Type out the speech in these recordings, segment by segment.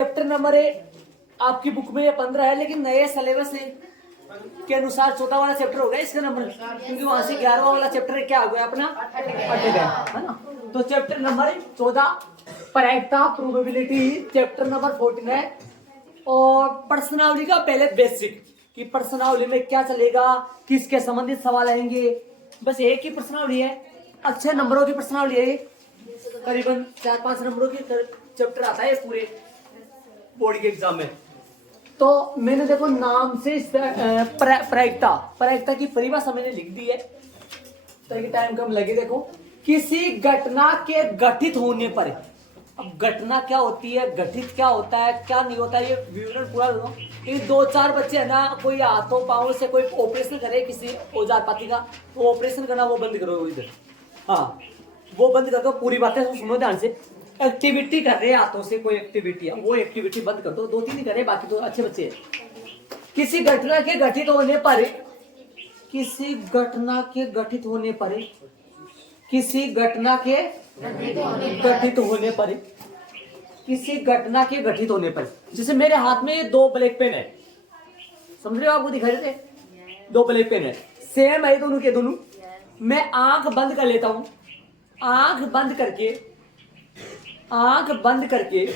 Chapter number आपकी book में ये 15 है, लेकिन नए सिलेबस के अनुसार 14 वाला चैप्टर हो गया इसका नंबर, क्योंकि वहां से 11वां वाला चैप्टर क्या हो गया अपना हट गया है ना। तो चैप्टर नंबर 14 प्रायिकता प्रोबेबिलिटी चैप्टर नंबर 14 है। और प्रश्नावली का पहले बेसिक कि प्रश्नावली में क्या चलेगा, किसके संबंधित सवाल आएंगे। बस एक ही प्रश्नावली है, अच्छे नंबरों की प्रश्नावली है, करीबन 4-5 नंबरों की चैप्टर आता है पूरे बोर्ड के एग्जाम में। तो मैंने देखो नाम से प्रायिकता की परिभाषा मैंने लिख दी है ताकि टाइम कम लगे। देखो, किसी घटना के घटित होने पर, अब घटना क्या होती है, घटित क्या होता है, क्या नहीं होता है, ये विवरण पूरा दो। ये 2-4 बच्चे है ना, कोई हाथों पांव से कोई ऑपरेशन करे किसी औजार पाती का, तो ऑपरेशन करना वो बंद करो इधर, हाँ वो बंद कर दो। पूरी बातें सुनो ध्यान से। एक्टिविटी कर रहे हैं हाथों से, कोई एक्टिविटी है वो एक्टिविटी बंद कर दो। 2-3 ही करे, बाकी तो अच्छे बच्चे हैं। किसी घटना के घटित होने पर, किसी घटना के घटित होने पर, किसी घटना के घटित होने पर, किसी घटना के घटित होने पर, जैसे मेरे हाथ में ये 2 ब्लैक पेन है, समझ रहे हो, आपको दिखाई देते 2 ब्लैक पेन है, सेम है दोनों के दोनों। मैं आंख बंद कर लेता हूं, आंख बंद करके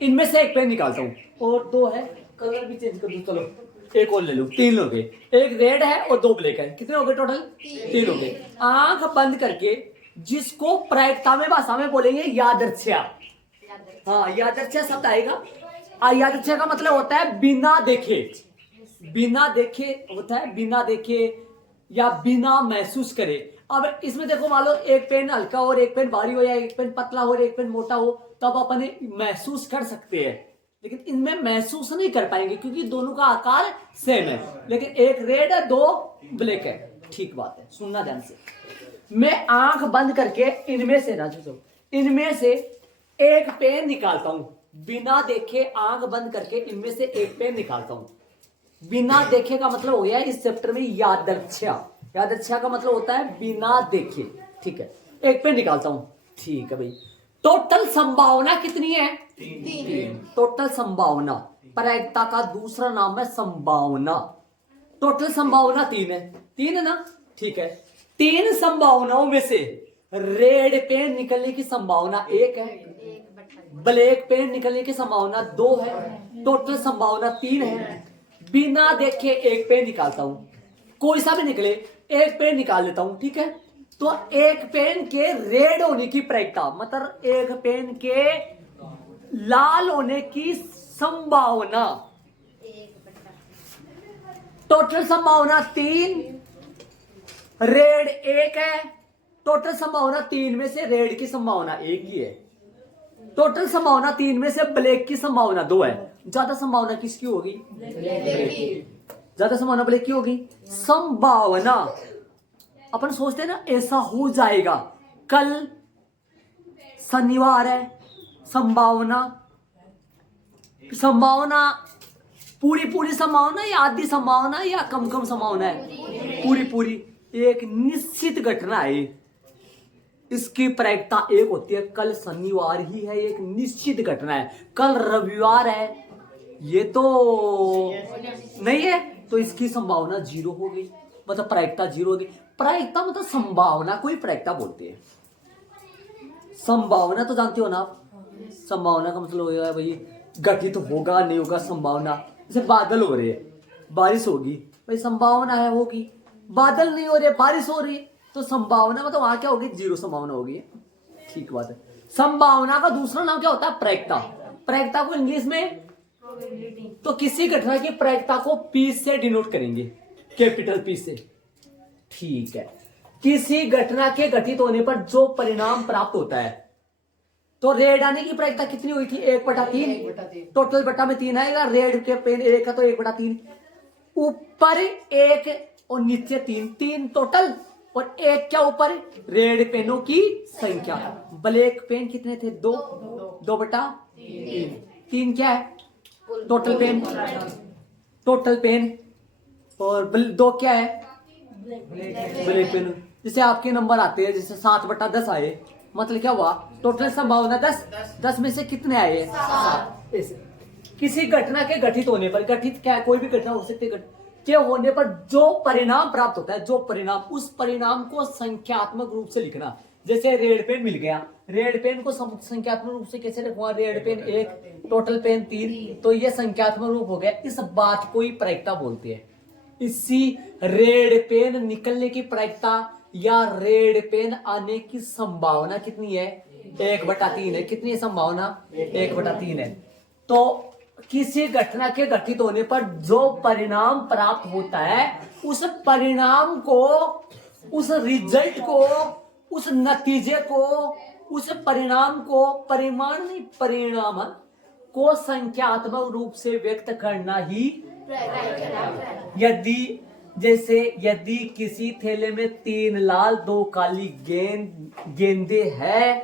इनमें से एक पेन निकालता हूं, और 2 है, कलर भी चेंज कर दूं, चलो एक और ले लो, 3 हो गए, एक रेड है और 2 ब्लैक है, कितने हो गए टोटल? 3 हो गए। आंख बंद करके, जिसको प्रायिकता में भाषा में बोलेंगे यादृच्छा, हाँ यादृच्छा शब्द आएगा। यादृच्छा का मतलब होता है बिना देखे, बिना देखे होता है, बिना देखे या बिना महसूस करे। अब इसमें देखो, मान लो एक पेन हल्का और एक पेन भारी हो, या एक पेन पतला हो और एक पेन मोटा हो, तब अपन महसूस कर सकते हैं, लेकिन इनमें महसूस नहीं कर पाएंगे क्योंकि दोनों का आकार सेम है, लेकिन एक रेड है 2 ब्लैक है। ठीक बात है, सुनना ध्यान से। मैं आंख बंद करके इनमें से राजू, इनमें से एक पेन निकालता हूं, बिना देखे आंख बंद करके इनमें से एक पेन निकालता हूं। बिना देखे का मतलब हो गया इस चैप्टर में यादृच्छा। यादृच्छा का मतलब होता है बिना देखे, ठीक है। एक पेन निकालता हूं, ठीक है भाई। टोटल संभावना कितनी है? 3। टोटल संभावना, प्रायिकता का दूसरा नाम है संभावना। टोटल संभावना 3 है, 3 है ना, ठीक है। 3 संभावनाओं में से रेड पेन निकलने की संभावना 1 है, ब्लैक पेन निकलने की संभावना 2 है, टोटल संभावना 3 है। बिना देखे एक पेन निकालता हूं, कोई सा भी निकले, एक पेन निकाल लेता हूं, ठीक है। तो एक पेन के रेड होने की प्रायिकता, मतलब एक पेन के लाल होने की संभावना, टोटल संभावना 3, रेड 1 है। टोटल संभावना 3 में से रेड की संभावना 1 ही है। टोटल संभावना 3 में से ब्लैक की संभावना 2 है। ज्यादा संभावना किसकी होगी? ज्यादा संभावना ब्लैक की होगी। संभावना अपन सोचते हैं ना, ऐसा हो जाएगा, कल शनिवार है, संभावना पूरी संभावना या आधी संभावना या कम संभावना है? पूरी एक निश्चित घटना है, इसकी प्रायिकता 1 होती है। कल शनिवार ही है, एक निश्चित घटना है। कल रविवार है, ये तो नहीं है, तो इसकी संभावना 0 हो गई, मतलब प्रायिकता 0 हो गई। प्रायिकता मतलब संभावना को ही प्रायिकता बोलते हैं। संभावना तो जानते हो ना आप, संभावना का मतलब होगा भाई घटित होगा नहीं होगा संभावना। जैसे बादल हो रहे हैं, बारिश होगी, भाई संभावना है होगी। बादल नहीं हो रहे, बारिश हो रही, तो संभावना मतलब वहां क्या होगी? 0 संभावना होगी। ठीक बात है। संभावना का दूसरा नाम क्या होता है? प्रायिकता। प्रायिकता को इंग्लिश में, तो किसी घटना की प्रायिकता को P से डिनोट करेंगे, कैपिटल P से, ठीक है। किसी घटना के घटित होने पर जो परिणाम प्राप्त होता है, तो रेड आने की प्रायिकता कितनी हुई थी? 1/3। टोटल बटा में 3 आएगा, रेड के पेन 1 है तो 1/3, ऊपर 1 और नीचे 3 टोटल, और 1 क्या ऊपर? रेड पेनों की संख्या। ब्लैक पेन कितने थे? 2/3। 3 क्या है? Total pen. और 2 क्या है? Black pen. जैसे आपके नंबर आते हैं, जैसे 7/10 आए, मतलब क्या हुआ? टोटल संभावना 10, 10 में से कितने आए? 7। ऐसे किसी घटना के घटित होने पर, घटित क्या कोई भी घटना हो सकती है, के होने पर जो परिणाम प्राप्त होता है, जो परिणाम, उस परिणाम को संख्यात्मक रूप से लिखना। जैसे रेड पेन मिल गया, रेड पेन को संख्यात्मक रूप से कैसे लिखूंगा? रेड पेन 1, टोटल पेन 3, तो ये संख्यात्मक रूप हो गया। इस बात को ही प्रायिकता बोलते हैं। इसी रेड पेन निकलने की प्रायिकता या रेड पेन आने की संभावना कितनी है? 1/3 है। कितनी है संभावना? 1/3 है। तो किसी घटना के घटित होने पर जो परिणाम प्राप्त होता है, उस परिणाम को, उस रिजल्ट को, उस नतीजे को, उस परिणाम को, परिमाण नहीं परिणाम को संख्यात्मक रूप से व्यक्त करना ही। यदि जैसे यदि किसी थैले में 3 लाल 2 काली गेंदे है,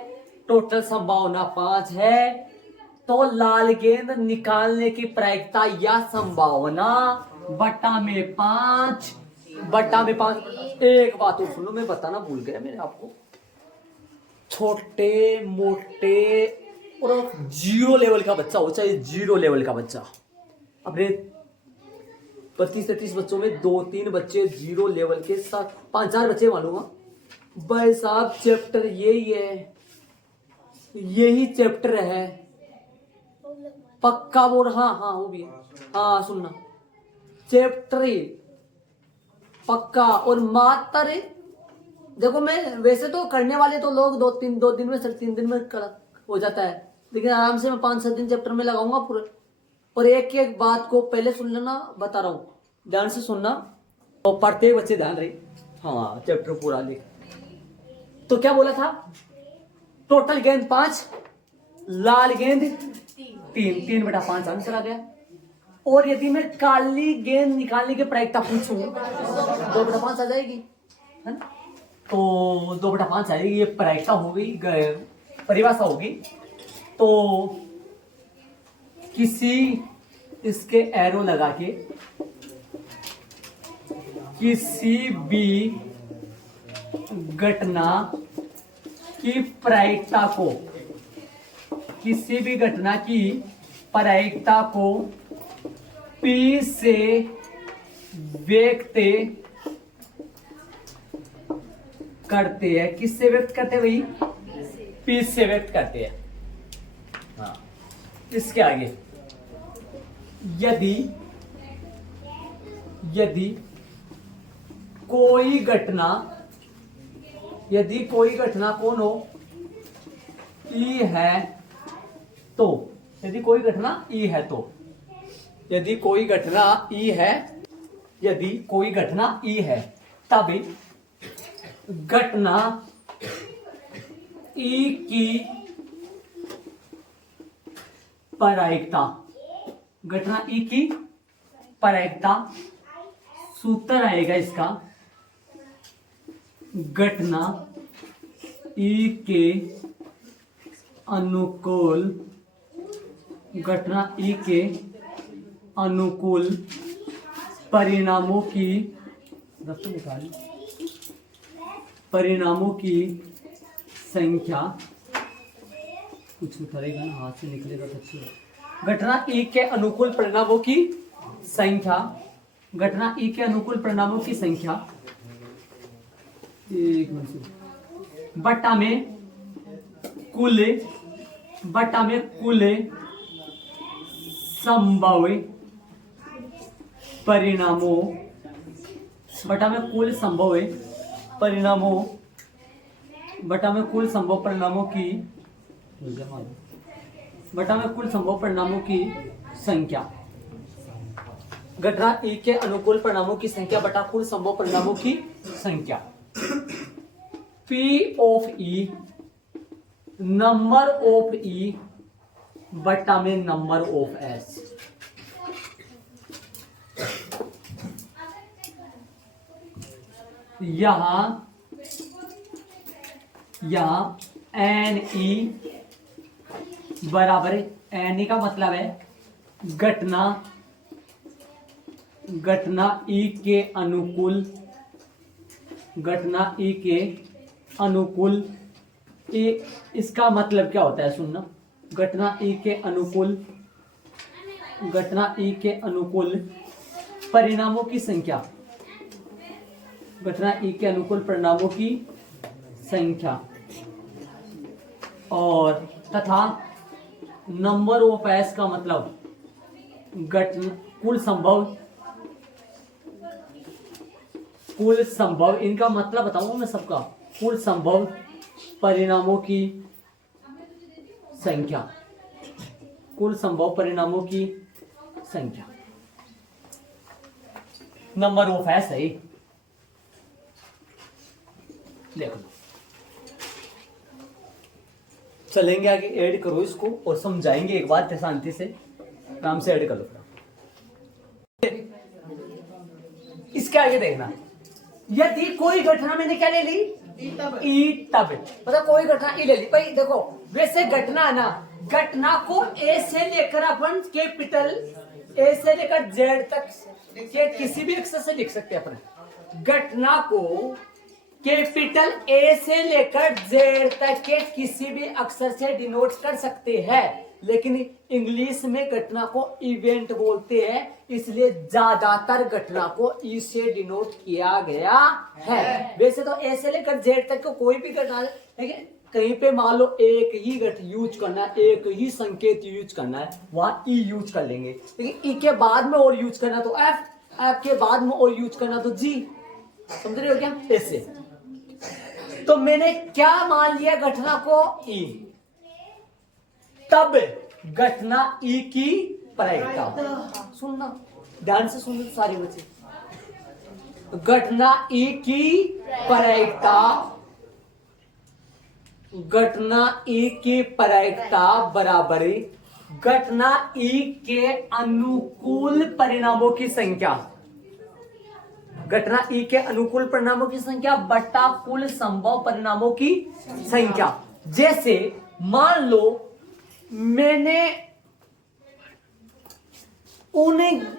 टोटल संभावना 5 है, तो लाल गेंद निकालने की प्रायिकता या संभावना बटा में 5, बटा में 5। एक बात और सुन लो, मैं बताना भूल गया मैंने आपको। छोटे मोटे और 0 लेवल का बच्चा हो, चाहे 0 लेवल का बच्चा, अपने 32-33 बच्चों में 2-3 बच्चे 0 लेवल के, साथ 5-4 बच्चे मालूम भाई साहब, चैप्टर यही है, यही चैप्टर है पक्का बोल। हाँ हाँ वो भी है। हाँ सुनना, चैप्टर पक्का। और मात्र देखो, मैं वैसे तो करने वाले तो लोग 2 दिन में 3 दिन में हो जाता है, लेकिन आराम से मैं 5-7 दिन चैप्टर में लगाऊंगा पूरे। और एक एक बात को पहले सुन लेना, बता रहा हूं, ध्यान से सुनना और पढ़ते बच्चे ध्यान रहे। हाँ चैप्टर पूरा लिख। तो क्या बोला था? टोटल गेंद 5, लाल गेंद 3, 3/5 आंसर आ गया। और यदि मैं काली गेंद निकालने की प्रायिकता पूछूं, 2/5 आ जाएगी, है ना? तो 2/5 आएगी, ये प्रायिकता होगी, परिभाषा होगी। तो किसी इसके एरो लगा के किसी भी घटना की प्रायिकता को, किसी भी घटना की प्रायिकता को P से व्यक्त करते हैं। किससे व्यक्त करते हैं भाई? P से व्यक्त करते हैं। हाँ, इसके आगे यदि कोई घटना कौन हो? E है तो, यदि कोई घटना E है तो, यदि कोई घटना E है, तभी घटना E की प्रायिकता, घटना E की प्रायिकता, सूत्र आएगा इसका, घटना E के अनुकूल, घटना E के अनुकूल परिणामों की, परिणामों की संख्या, कुछ उतरेगा ना, हाथ से निकलेगा तो अच्छी है। घटना E के अनुकूल परिणामों की संख्या, घटना E के अनुकूल परिणामों की संख्या, एक मिनट, बटा में कुल संभव परिणामों, बटा में कुल संभव परिणामों, बटा में कुल संभव परिणामों की, बटा में कुल संभव परिणामों की संख्या, घटना E के अनुकूल परिणामों की संख्या बटा कुल संभव परिणामों की संख्या। P of E, number of E बटा में नंबर ऑफ S। यहां NE बराबर, NE का मतलब है घटना E के अनुकूल, घटना E के अनुकूल इसका मतलब क्या होता है सुनना, घटना ई के अनुकूल, घटना ई के अनुकूल परिणामों की संख्या, घटना ई के अनुकूल परिणामों की संख्या और तथा नंबर ऑफ एस का मतलब घटना कुल संभव इनका मतलब बताऊंगा मैं सबका, कुल संभव परिणामों की संख्या, कुल संभव परिणामों की संख्या, नंबर ऑफ एस है। देख लो, चलेंगे आगे, ऐड करो इसको और समझाएंगे एक बात शांति से, आराम से ऐड कर लो। इसके आगे देखना, यदि कोई घटना मैंने क्या ले ली, ई तब, मतलब कोई घटना ई ले ली भाई। देखो वैसे घटना है ना, घटना को ए से लेकर अपन कैपिटल ए से लेकर जेड तक के किसी भी अक्षर से लिख सकते हैं अपन। घटना को कैपिटल ए से लेकर जेड तक के किसी भी अक्षर से डिनोट कर सकते हैं, लेकिन इंग्लिश में घटना को इवेंट बोलते हैं, इसलिए ज्यादातर घटना को ई से डिनोट किया गया है। वैसे तो ए से लेकर जेड तक को कोई भी घटना, लेकिन कहीं पे मान लो एक ही यूज करना है, एक ही संकेत यूज करना है, वहां ई यूज कर लेंगे। लेकिन ई के बाद में और यूज करना तो एफ, एफ के बाद में और यूज करना तो जी। समझ रहे हो क्या? ऐसे तो मैंने क्या मान लिया घटना को ई, तब घटना ई की प्रायिकता, सुनना ध्यान से सुनना सारे बच्चे, घटना ई की प्रायिकता, घटना ई की प्रायिकता बराबर घटना ई के अनुकूल परिणामों की संख्या, घटना ई के अनुकूल परिणामों की संख्या बटा कुल संभव परिणामों की संख्या। जैसे मान लो मैंने उन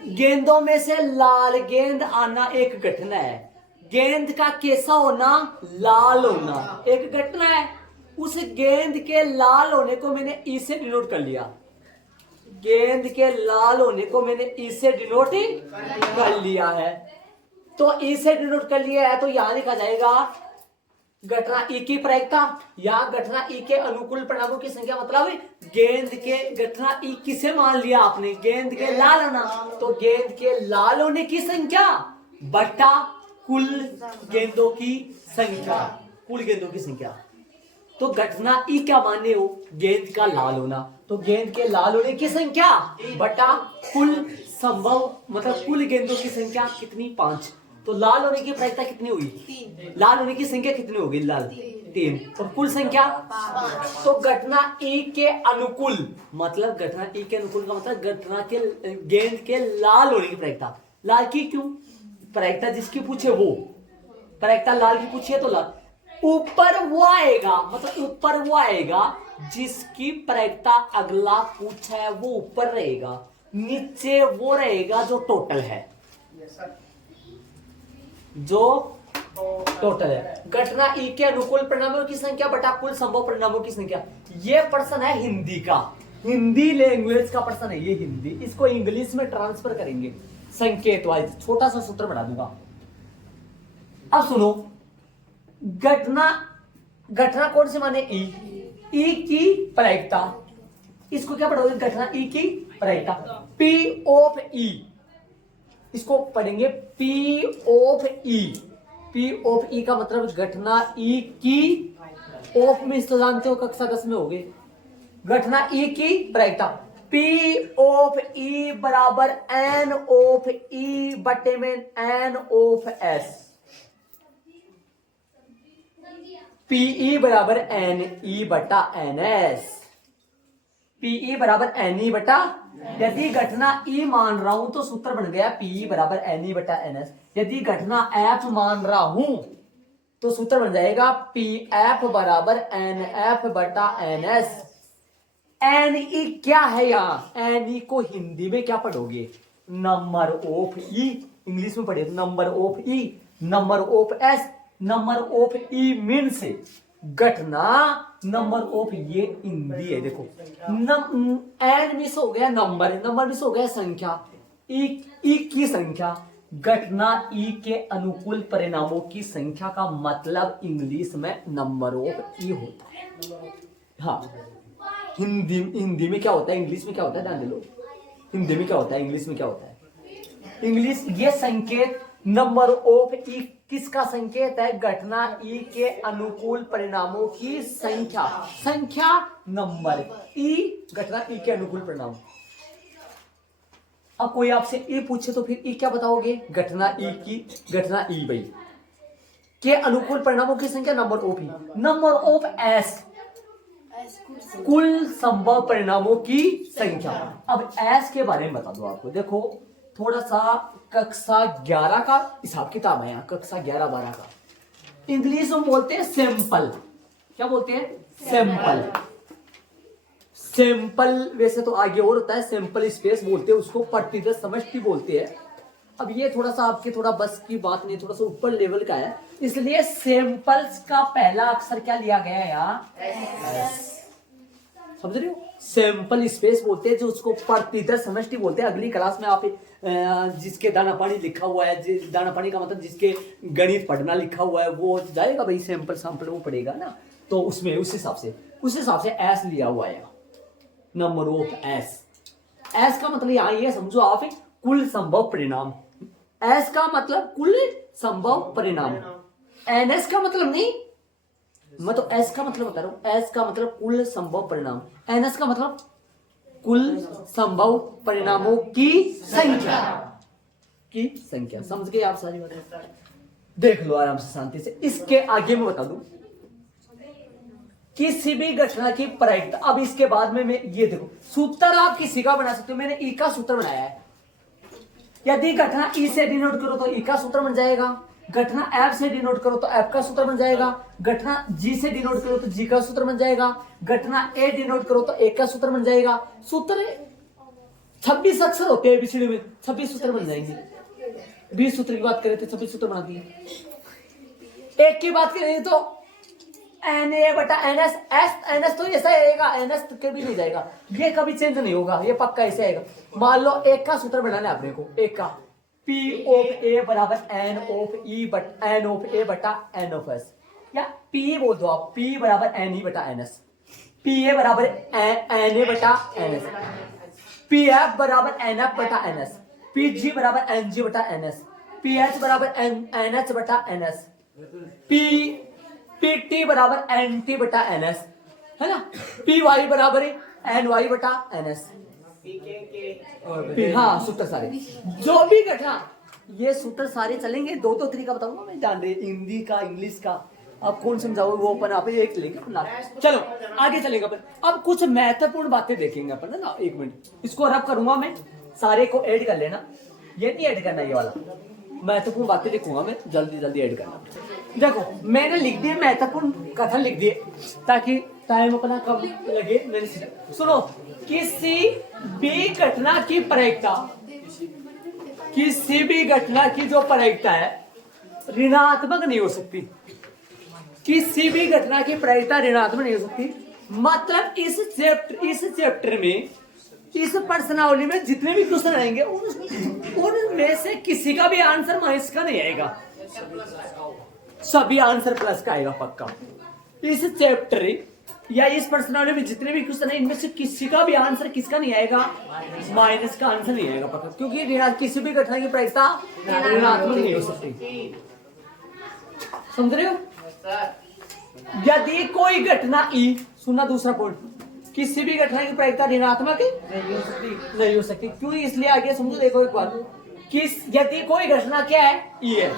गेंदों में से लाल गेंद आना एक घटना है, गेंद का कैसा होना, लाल होना एक घटना है। उस गेंद के लाल होने को मैंने ई से डिनोट कर लिया, गेंद के लाल होने को मैंने ई से डिनोट कर लिया है। तो ई से डिनोट कर लिया है तो यहां लिखा जाएगा घटना ई की प्रायिकता या घटना ई के अनुकूल परिणामों की संख्या, मतलब गेंद के घटना ई किसे मान लिया आपने, गेंद के लाल होना, तो गेंद के लाल होने की संख्या बटा कुल गेंदों की संख्या, कुल गेंदों की संख्या। तो घटना ई क्या माने हो, गेंद का लाल होना, तो गेंद के लाल होने की संख्या बटा कुल संभव, मतलब कुल गेंदों की संख्या कितनी, 5। तो लाल होने की प्रायिकता कितनी हुई, 3। लाल होने की संख्या कितनी होगी, लाल 3, और कुल संख्या 5। तो घटना ई के अनुकूल, मतलब घटना ई के अनुकूल का मतलब घटना के गेंद के लाल होने की प्रायिकता, लाल की क्यों प्रायिकता जिसकी पूछे वो, प्रायिकता लाल की पूछिए तो लाल, ऊपर वो आएगा, मतलब ऊपर वो आएगा जिसकी प्रायिकता अगला पूछा है वो ऊपर रहेगा, नीचे वो रहेगा जो टोटल है, जो टोटल है। घटना ई के अनुकूल परिणामों की संख्या बटा कुल संभव परिणामों की संख्या। ये प्रश्न है हिंदी का, हिंदी लैंग्वेज का प्रश्न है ये हिंदी, इसको इंग्लिश में ट्रांसफर करेंगे संकेत वाइज, छोटा सा सूत्र बना दूंगा। अब सुनो, घटना कौन से माने, ई की प्रायिकता, इसको क्या पढ़ोगे, घटना ई की प्रायिकता, पी ऑफ ई, इसको पढ़ेंगे P of E. P of E का मतलब घटना ई की, ऑफ में तो जानते हो कक्षा 10 में होगे, घटना ई की प्रायिकता, पी ऑफ ई बराबर एन ऑफ ई बटे में एन ऑफ एस, पीई बराबर एन ई बटा एन एस, पीई बराबर एन ई बटा, यदि घटना ई मान रहा हूं तो सूत्र बन गया पीई बराबर एन ई बटा एन एस। यदि घटना एफ मान रहा हूं तो सूत्र बन जाएगा पी एफ बराबर एन एफ बटा एन एस। एन ई क्या है, यहां एन ई को हिंदी में क्या पढ़ोगे, नंबर ऑफ ई, इंग्लिश में पढ़े number of E, number of S, number of E means घटना नंबर ऑफ ये हिंदी है, देखो एन मिस हो गया नंबर, नंबर मिस हो गया संख्या, ई की संख्या, घटना ई के अनुकूल परिणामों की संख्या का मतलब इंग्लिश में नंबर ऑफ ई होता है। हाँ, हिंदी में क्या होता है, इंग्लिश में क्या होता है, ध्यान दे लो। हिंदी में क्या होता है, इंग्लिश में क्या होता है। इंग्लिश ये संकेत नंबर ऑफ ई किसका संकेत है, घटना ई के अनुकूल परिणामों की संख्या, संख्या नंबर, ई घटना ई के अनुकूल परिणाम। अब कोई आपसे ई पूछे तो फिर ई क्या बताओगे, घटना ई की, घटना ई भाई के अनुकूल परिणामों की संख्या number of E, number of S कुल संभव परिणामों की संख्या। अब एस के बारे में बता दो आपको, देखो थोड़ा सा कक्षा 11 का हिसाब किताब है यहाँ, कक्षा 11-12 का। इंग्लिश में बोलते हैं सैंपल, क्या बोलते हैं, सैंपल। सैंपल वैसे तो आगे और होता है, सैंपल स्पेस बोलते हैं उसको, प्रतिशत समष्टि बोलते हैं। अब ये थोड़ा सा आपके थोड़ा बस की बात नहीं, थोड़ा सा ऊपर लेवल का है, इसलिए सैंपल्स का पहला अक्षर क्या लिया गया है यहाँ, एस। समझ रहे हो, सैंपल स्पेस बोलते हैं जो उसको प्रतिदर समष्टि बोलते हैं। अगली क्लास में आप जिसके दाना पानी लिखा हुआ है, दाना पानी का मतलब जिसके गणित पढ़ना लिखा हुआ है वो जाएगा भाई, सैंपल सैंपल वो पढ़ेगा ना, तो उसमें उस हिसाब से एस लिया हुआ है, नंबर ऑफ एस। एस का मतलब यहाँ ये समझो आप, कुल संभव परिणाम। एस का मतलब कुल संभव परिणाम, एनएस का मतलब नहीं, मैं तो एस का मतलब बता रहा हूं, एस का मतलब कुल संभव परिणाम, एनएस का मतलब कुल संभव परिणामों की संख्या, की संख्या। समझ गए आप सारी बातें, देख लो आराम से शांति से। इसके आगे मैं बता दूं, किसी भी घटना की प्रायिकता। अब इसके बाद में मैं ये देखो, सूत्र आप किसी का बना सकते हो, मैंने ई का सूत्र बनाया है। यदि घटना ई से डिनोट करो तो ई का सूत्र बन जाएगा, घटना एफ से डिनोट करो तो एफ का सूत्र बन जाएगा, घटना जी से डिनोट करो तो जी का सूत्र बन जाएगा, घटना ए डिनोट करो तो ए का सूत्र बन जाएगा। सूत्र 26 अक्षर होते हैं एबीसीडी में, 26 सूत्र बन जाएंगे। 20 सूत्र की बात करें तो 26 सूत्र बना दिए। एक की बात करें तो एन ए बटा एन एस, एन एस तो ऐसा आएगा, एन एस तो कभी नहीं जाएगा, ये कभी चेंज नहीं होगा, ये पक्का ऐसे आएगा। मान लो एक का सूत्र बनाना है अपने को, एक का P ऑफ ए बराबर N of E but N of A बटा N ऑफ एस, या P बोल दो आप, P बराबर N ई बटा N एस, P ए बराबर N ए बटा N एस, P एफ बराबर N एफ बटा N एस, P जी बराबर N जी बटा N एस, P एच बराबर N एच बटा N एस, P टी बराबर N टी बटा N एस, है ना, P वाई बराबर N वाई बटा N एस। हाँ, सूत्र सारे जो भी घटना, ये सूत्र सारे चलेंगे। दो तरीका बताऊंगा मैं, जान रहे हिंदी का इंग्लिश का, आप कौन समझाओगे वो अपन आप एक लेंगे अपना। चलो आगे चलेगा अपन, अब कुछ महत्वपूर्ण बातें देखेंगे अपन ना। एक मिनट इसको रब करूंगा मैं, सारे को ऐड कर लेना, ये नहीं ऐड करना, ये वाला महत्वपूर्ण बातें लिखूंगा मैं, जल्दी जल्दी ऐड करना। देखो मैंने लिख दिए महत्वपूर्ण कथन लिख दिए, ताकि टाइम अपना कम लगे। मैंने सुनो, किसी भी घटना की प्रायिकता, किसी भी घटना की जो प्रायिकता है ऋणात्मक नहीं हो सकती, किसी भी घटना की प्रायिकता ऋणात्मक नहीं हो सकती। मतलब इस चैप्टर में, इस प्रश्नावली में जितने भी क्वेश्चन आएंगे उनमें से किसी का भी आंसर माइनस का नहीं आएगा, सभी आंसर प्लस का आएगा पक्का। इस चैप्टर या इस प्रश्नावली में जितने भी क्वेश्चन है इनमें से किसी का भी आंसर किसका नहीं आएगा, माइनस का आंसर नहीं आएगा पक्का, क्योंकि किसी भी घटना की प्रायिकता ऋणात्मक नहीं हो सकती। समझ रहे हो, यदि कोई घटना ई, सुना दूसरा पॉइंट, किसी भी घटना की प्रायिकता ऋणात्मक नहीं हो सकती। क्यों, इसलिए आगे समझो, देखो एक बार, यदि कोई घटना क्या है, ई है,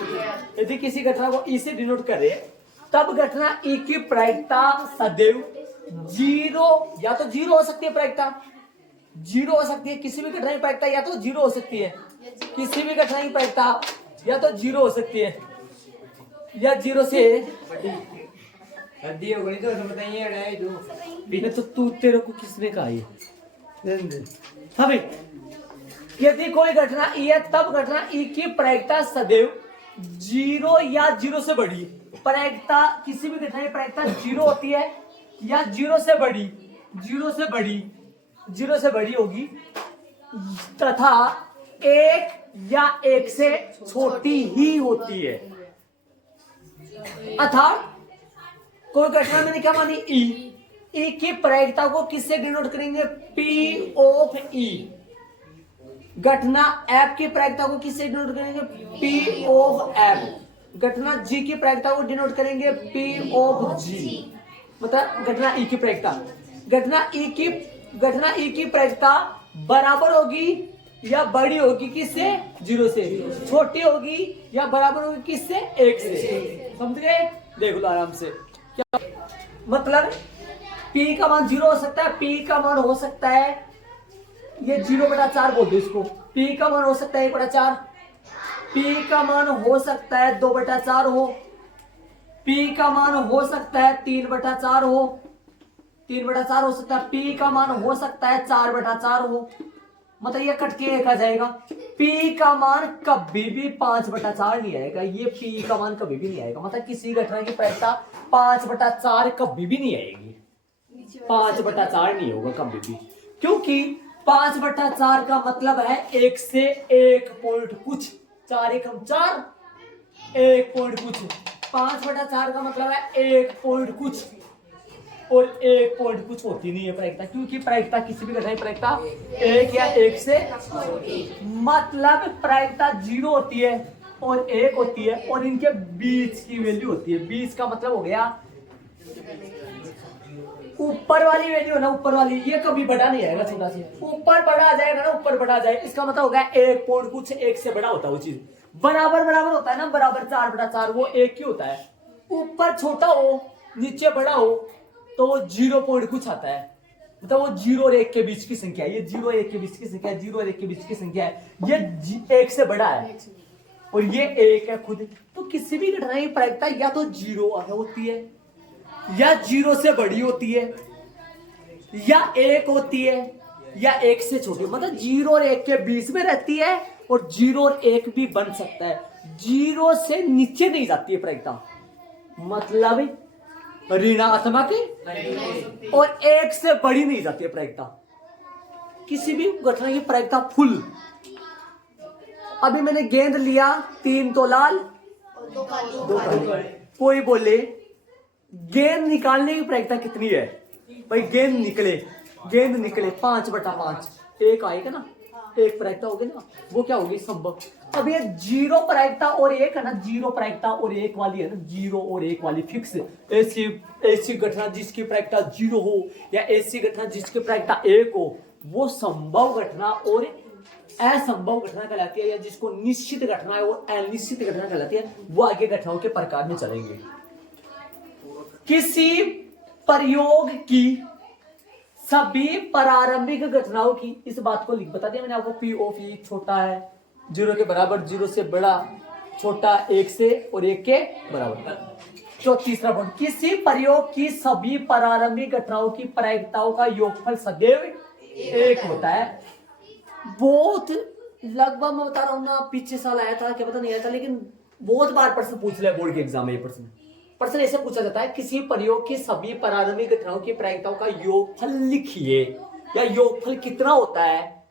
यदि किसी घटना को ई से डिनोट कर रहे तब घटना ई की प्रायिकता सदैव जीरो, या तो जीरो हो सकती है प्रायिकता, जीरो हो सकती है किसी भी घटना की प्रायिकता, या तो जीरो हो सकती है किसी भी घटना की प्रायिकता, या तो जीरो हो सकती है या जीरो से तो तू तेरे को किसने कहा ये। हाँ भाई, यदि कोई घटना ई है तब घटना ई की प्रायिकता सदैव जीरो या जीरो से बड़ी, प्रायिकता किसी भी घटना की प्रायिकता जीरो होती है या जीरो से बड़ी, जीरो से बड़ी, जीरो से बड़ी होगी तथा एक या एक से छोटी ही होती है। अर्थात कोई घटना मैंने क्या मानी ई, ई की प्रायिकता को किससे डिनोट करेंगे? पी ऑफ ई। घटना एफ की प्रायिकता को किससे डिनोट करेंगे? P of F. घटना जी की प्रायिकता को डिनोट करेंगे पी ऑफ जी। मतलब घटना ई की प्रायिकता, घटना ई की प्रायिकता बराबर होगी या बड़ी होगी किससे? जीरो से। छोटी होगी या बराबर होगी किससे? एक से। समझ गए? देख लो आराम से। क्या मतलब? P का मान जीरो हो सकता है, P का मान हो सकता है ये 0/4 बोल दो इसको। P का मान हो सकता है 1/4, P का मान हो सकता है 2/4 हो, P का मान हो सकता है 3/4 हो, 3/4 हो सकता है, P का मान हो सकता है 4/4 हो। मतलब ये कट के एक आ जाएगा। P का मान कभी भी 5/4 नहीं आएगा, ये P का मान कभी भी नहीं आएगा। मतलब किसी घटना की प्रायिकता 5/4 कभी भी नहीं आएगी, 5/4 नहीं होगा कभी भी, क्योंकि 5/4 का मतलब है एक से एक पॉइंट कुछ, 4 एकम 4, एक पॉइंट कुछ। 5/4 का मतलब है एक पॉइंट कुछ, और एक पॉइंट कुछ होती नहीं है प्रायिकता, क्योंकि प्रायिकता किसी भी घटना की प्रायिकता एक या एक से, मतलब प्रायिकता 0 होती है और 1 होती है और इनके बीच की वैल्यू होती है। बीच का मतलब हो गया ऊपर वाली वैल्यू है ना, ऊपर वाली, ये कभी बड़ा नहीं आएगा, छोटा से ऊपर बड़ा आ जाएगा ना, ऊपर बड़ा आ जाए, इसका मतलब होगा एक पॉइंट कुछ एक से बड़ा होता है वो चीज। बराबर बराबर होता है ना, बराबर 4/4 वो एक ही होता है। ऊपर छोटा हो नीचे बड़ा हो तो वो 0 पॉइंट कुछ आता है, मतलब वो 0 और 1 के बीच की संख्या है। ये 0 और 1 के बीच की संख्या है, 0 और 1 के बीच की संख्या है, ये 1 से बड़ा है और ये 1 है खुद। तो किसी भी घटना की प्रायिकता या तो 0 होती है या 0 से बड़ी होती है या 1 होती है या 1 से छोटी, मतलब 0 और 1 के बीच में रहती है और 0 और 1 भी बन सकता है। 0 से नीचे नहीं जाती है प्रायिकता, मतलब ऋणात्मक और 1 से बड़ी नहीं जाती है प्रायिकता। किसी भी घटना की प्रायिकता फुल। अभी मैंने गेंद लिया 3 तो लाल 2 काले, कोई बोले गेंद निकालने की प्रायिकता कितनी है? भाई गेंद निकले 5/5, एक आएगा ना, एक प्रायिकता होगी ना, वो क्या होगी? संभव। अब ये 0 प्रायिकता और 1 है ना, 0 प्रायिकता और 1 वाली है ना, 0 और 1 वाली फिक्स। ऐसी घटना जिसकी प्रायिकता 0 हो या ऐसी घटना जिसकी प्रायिकता 1 हो, वो संभव घटना और असंभव घटना कहलाती है, या जिसको निश्चित घटना और अनिश्चित घटना कहलाती है। वो आगे घटनाओं के प्रकार में चलेंगे। किसी प्रयोग की सभी प्रारंभिक घटनाओं की, इस बात को लिख बता दिया मैंने आपको, पी ऑफ ई छोटा है 0 के बराबर, 0 से बड़ा, छोटा 1 से और 1 के बराबर। तो तीसरा पॉइंट, किसी प्रयोग की सभी प्रारंभिक घटनाओं की प्रायिकताओं का योगफल सदैव 1 होता है। बहुत लगभग मैं बता रहा हूँ ना, पीछे साल आया था क्या पता नहीं आया था, लेकिन बहुत बार प्रश्न पूछ लिया बोर्ड के एग्जाम में। ये प्रश्न ऐसे पूछा जाता है, किसी प्रयोग की सभी प्रारंभिक घटनाओं की प्रायिकताओं का योगफल लिखिए, या योगफल कितना होता है?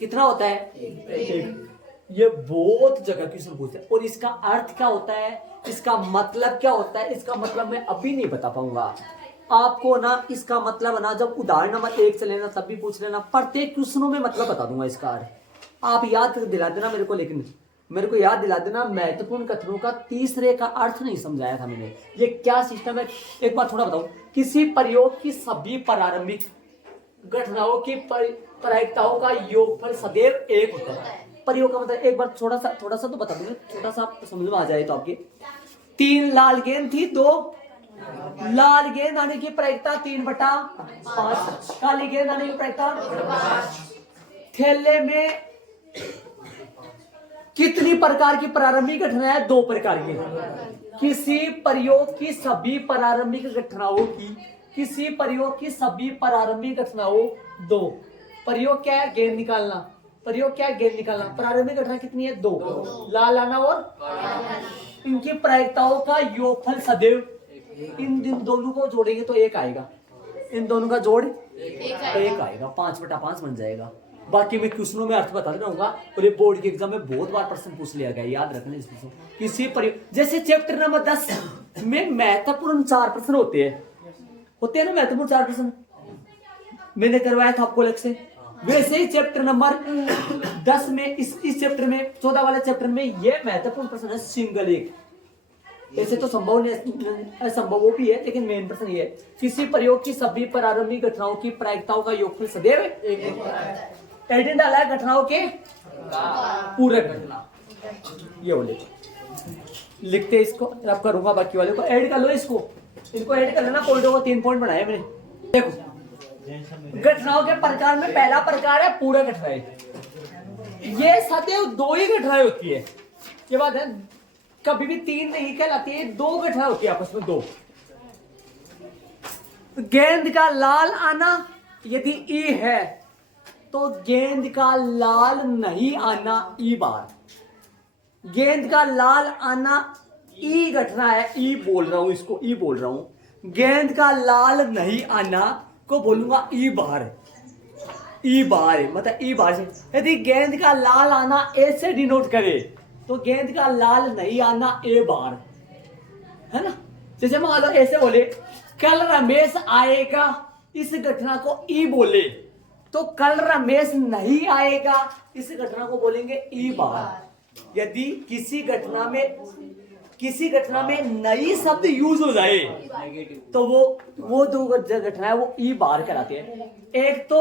कितना होता है? 1। ये बहुत जगह क्वेश्चन पूछते हैं। और इसका अर्थ क्या होता है, इसका मतलब क्या होता है, इसका मतलब मैं अभी नहीं बता पाऊंगा आपको ना। इसका मतलब ना जब उदाहरण नंबर 1 से लेना तब भी पूछ लेना, प्रत्येक क्वेश्चनों में मतलब बता दूंगा इसका अर्थ। आप याद दिला देना मेरे को, लेकिन मेरे को याद दिला देना महत्वपूर्ण कथनों का तीसरे का अर्थ नहीं समझाया था मैंने, ये क्या सिस्टम है। एक बार थोड़ा बताऊं, किसी प्रयोग की सभी प्रारंभिक घटनाओं की प्रायिकताओं का योगफल सदैव 1 होता है। प्रयोग का मतलब एक बार थोड़ा सा तो बता दूंगा, थोड़ा सा समझ में आ जाए तो आपके। 3 लाल गेंद थी, 2 लाल गेंद आने की प्रायिकता 3/5, काली गेंद आने की प्रायिकता 5। थैले में कितनी प्रकार की प्रारंभिक घटना है? 2 प्रकार की। किसी प्रयोग की सभी प्रारंभिक घटनाओं की, किसी प्रयोग की सभी प्रारंभिक घटनाओं 2। प्रयोग क्या है? गेंद निकालना। प्रयोग क्या है? गेंद निकालना। प्रारंभिक घटना कितनी है? 2, लाल आना और इनकी प्रायिकताओं का योगफल सदैव इन दोनों को जोड़ेंगे तो एक आएगा, इन दोनों का जोड़ एक आएगा, 5/5 बन जाएगा। बाकी मैं क्वेश्चनों में अर्थ बताता रहूंगा, और ये बोर्ड के एग्जाम में बहुत बार प्रश्न पूछ लिया गया, याद रखना इस प्रश्न किसी पर। जैसे चैप्टर नंबर 10 में महत्वपूर्ण 4 प्रश्न होते हैं ना, महत्वपूर्ण 4 प्रश्न मैंने करवाया था आपको अलग से। वैसे ही चैप्टर नंबर 10 में इस चैप्टर में 14 वाले चैप्टर में ये महत्वपूर्ण प्रश्न है सिंगल एक। ऐसे तो संभव नहीं, असंभव वो भी है, लेकिन मेन प्रश्न ये है, किसी प्रयोग की सभी प्रारंभिक घटनाओं की प्रायिकताओं का योगफल सदैव एडिंग डाला है घटनाओं के पूरक घटना, ये बोले लिखते इसको, अब करूंगा बाकी वाले को ऐड कर लो, इनको ऐड कर लेना, पॉइंटों को 3 पॉइंट बनाए मैंने। देखो घटनाओं के प्रकार में पहला प्रकार है पूरक घटनाएं, ये सदैव 2 ही घटनाएं होती है, ये बात है, कभी भी 3 नहीं कहलाती है, 2 घटना होती है आपस में, 2। गेंद का लाल आना यदि ई है तो गेंद का लाल नहीं आना ई बार, गेंद का लाल आना ई घटना है, ई बोल रहा हूं, इसको ई बोल रहा हूं। गेंद का लाल नहीं आना को बोलूंगा ई बार, ई बार मतलब ई बार से। यदि गेंद का लाल आना ए से डिनोट करे तो गेंद का लाल नहीं आना ए बार, है ना। जैसे मान लो ऐसे बोले कल रमेश आएगा, इस घटना को ई बोले तो कल रमेश नहीं आएगा, इस घटना को बोलेंगे ई बार। यदि किसी घटना में नई शब्द यूज हो जाए तो वो 2 घटना है वो ई बार कराते हैं। एक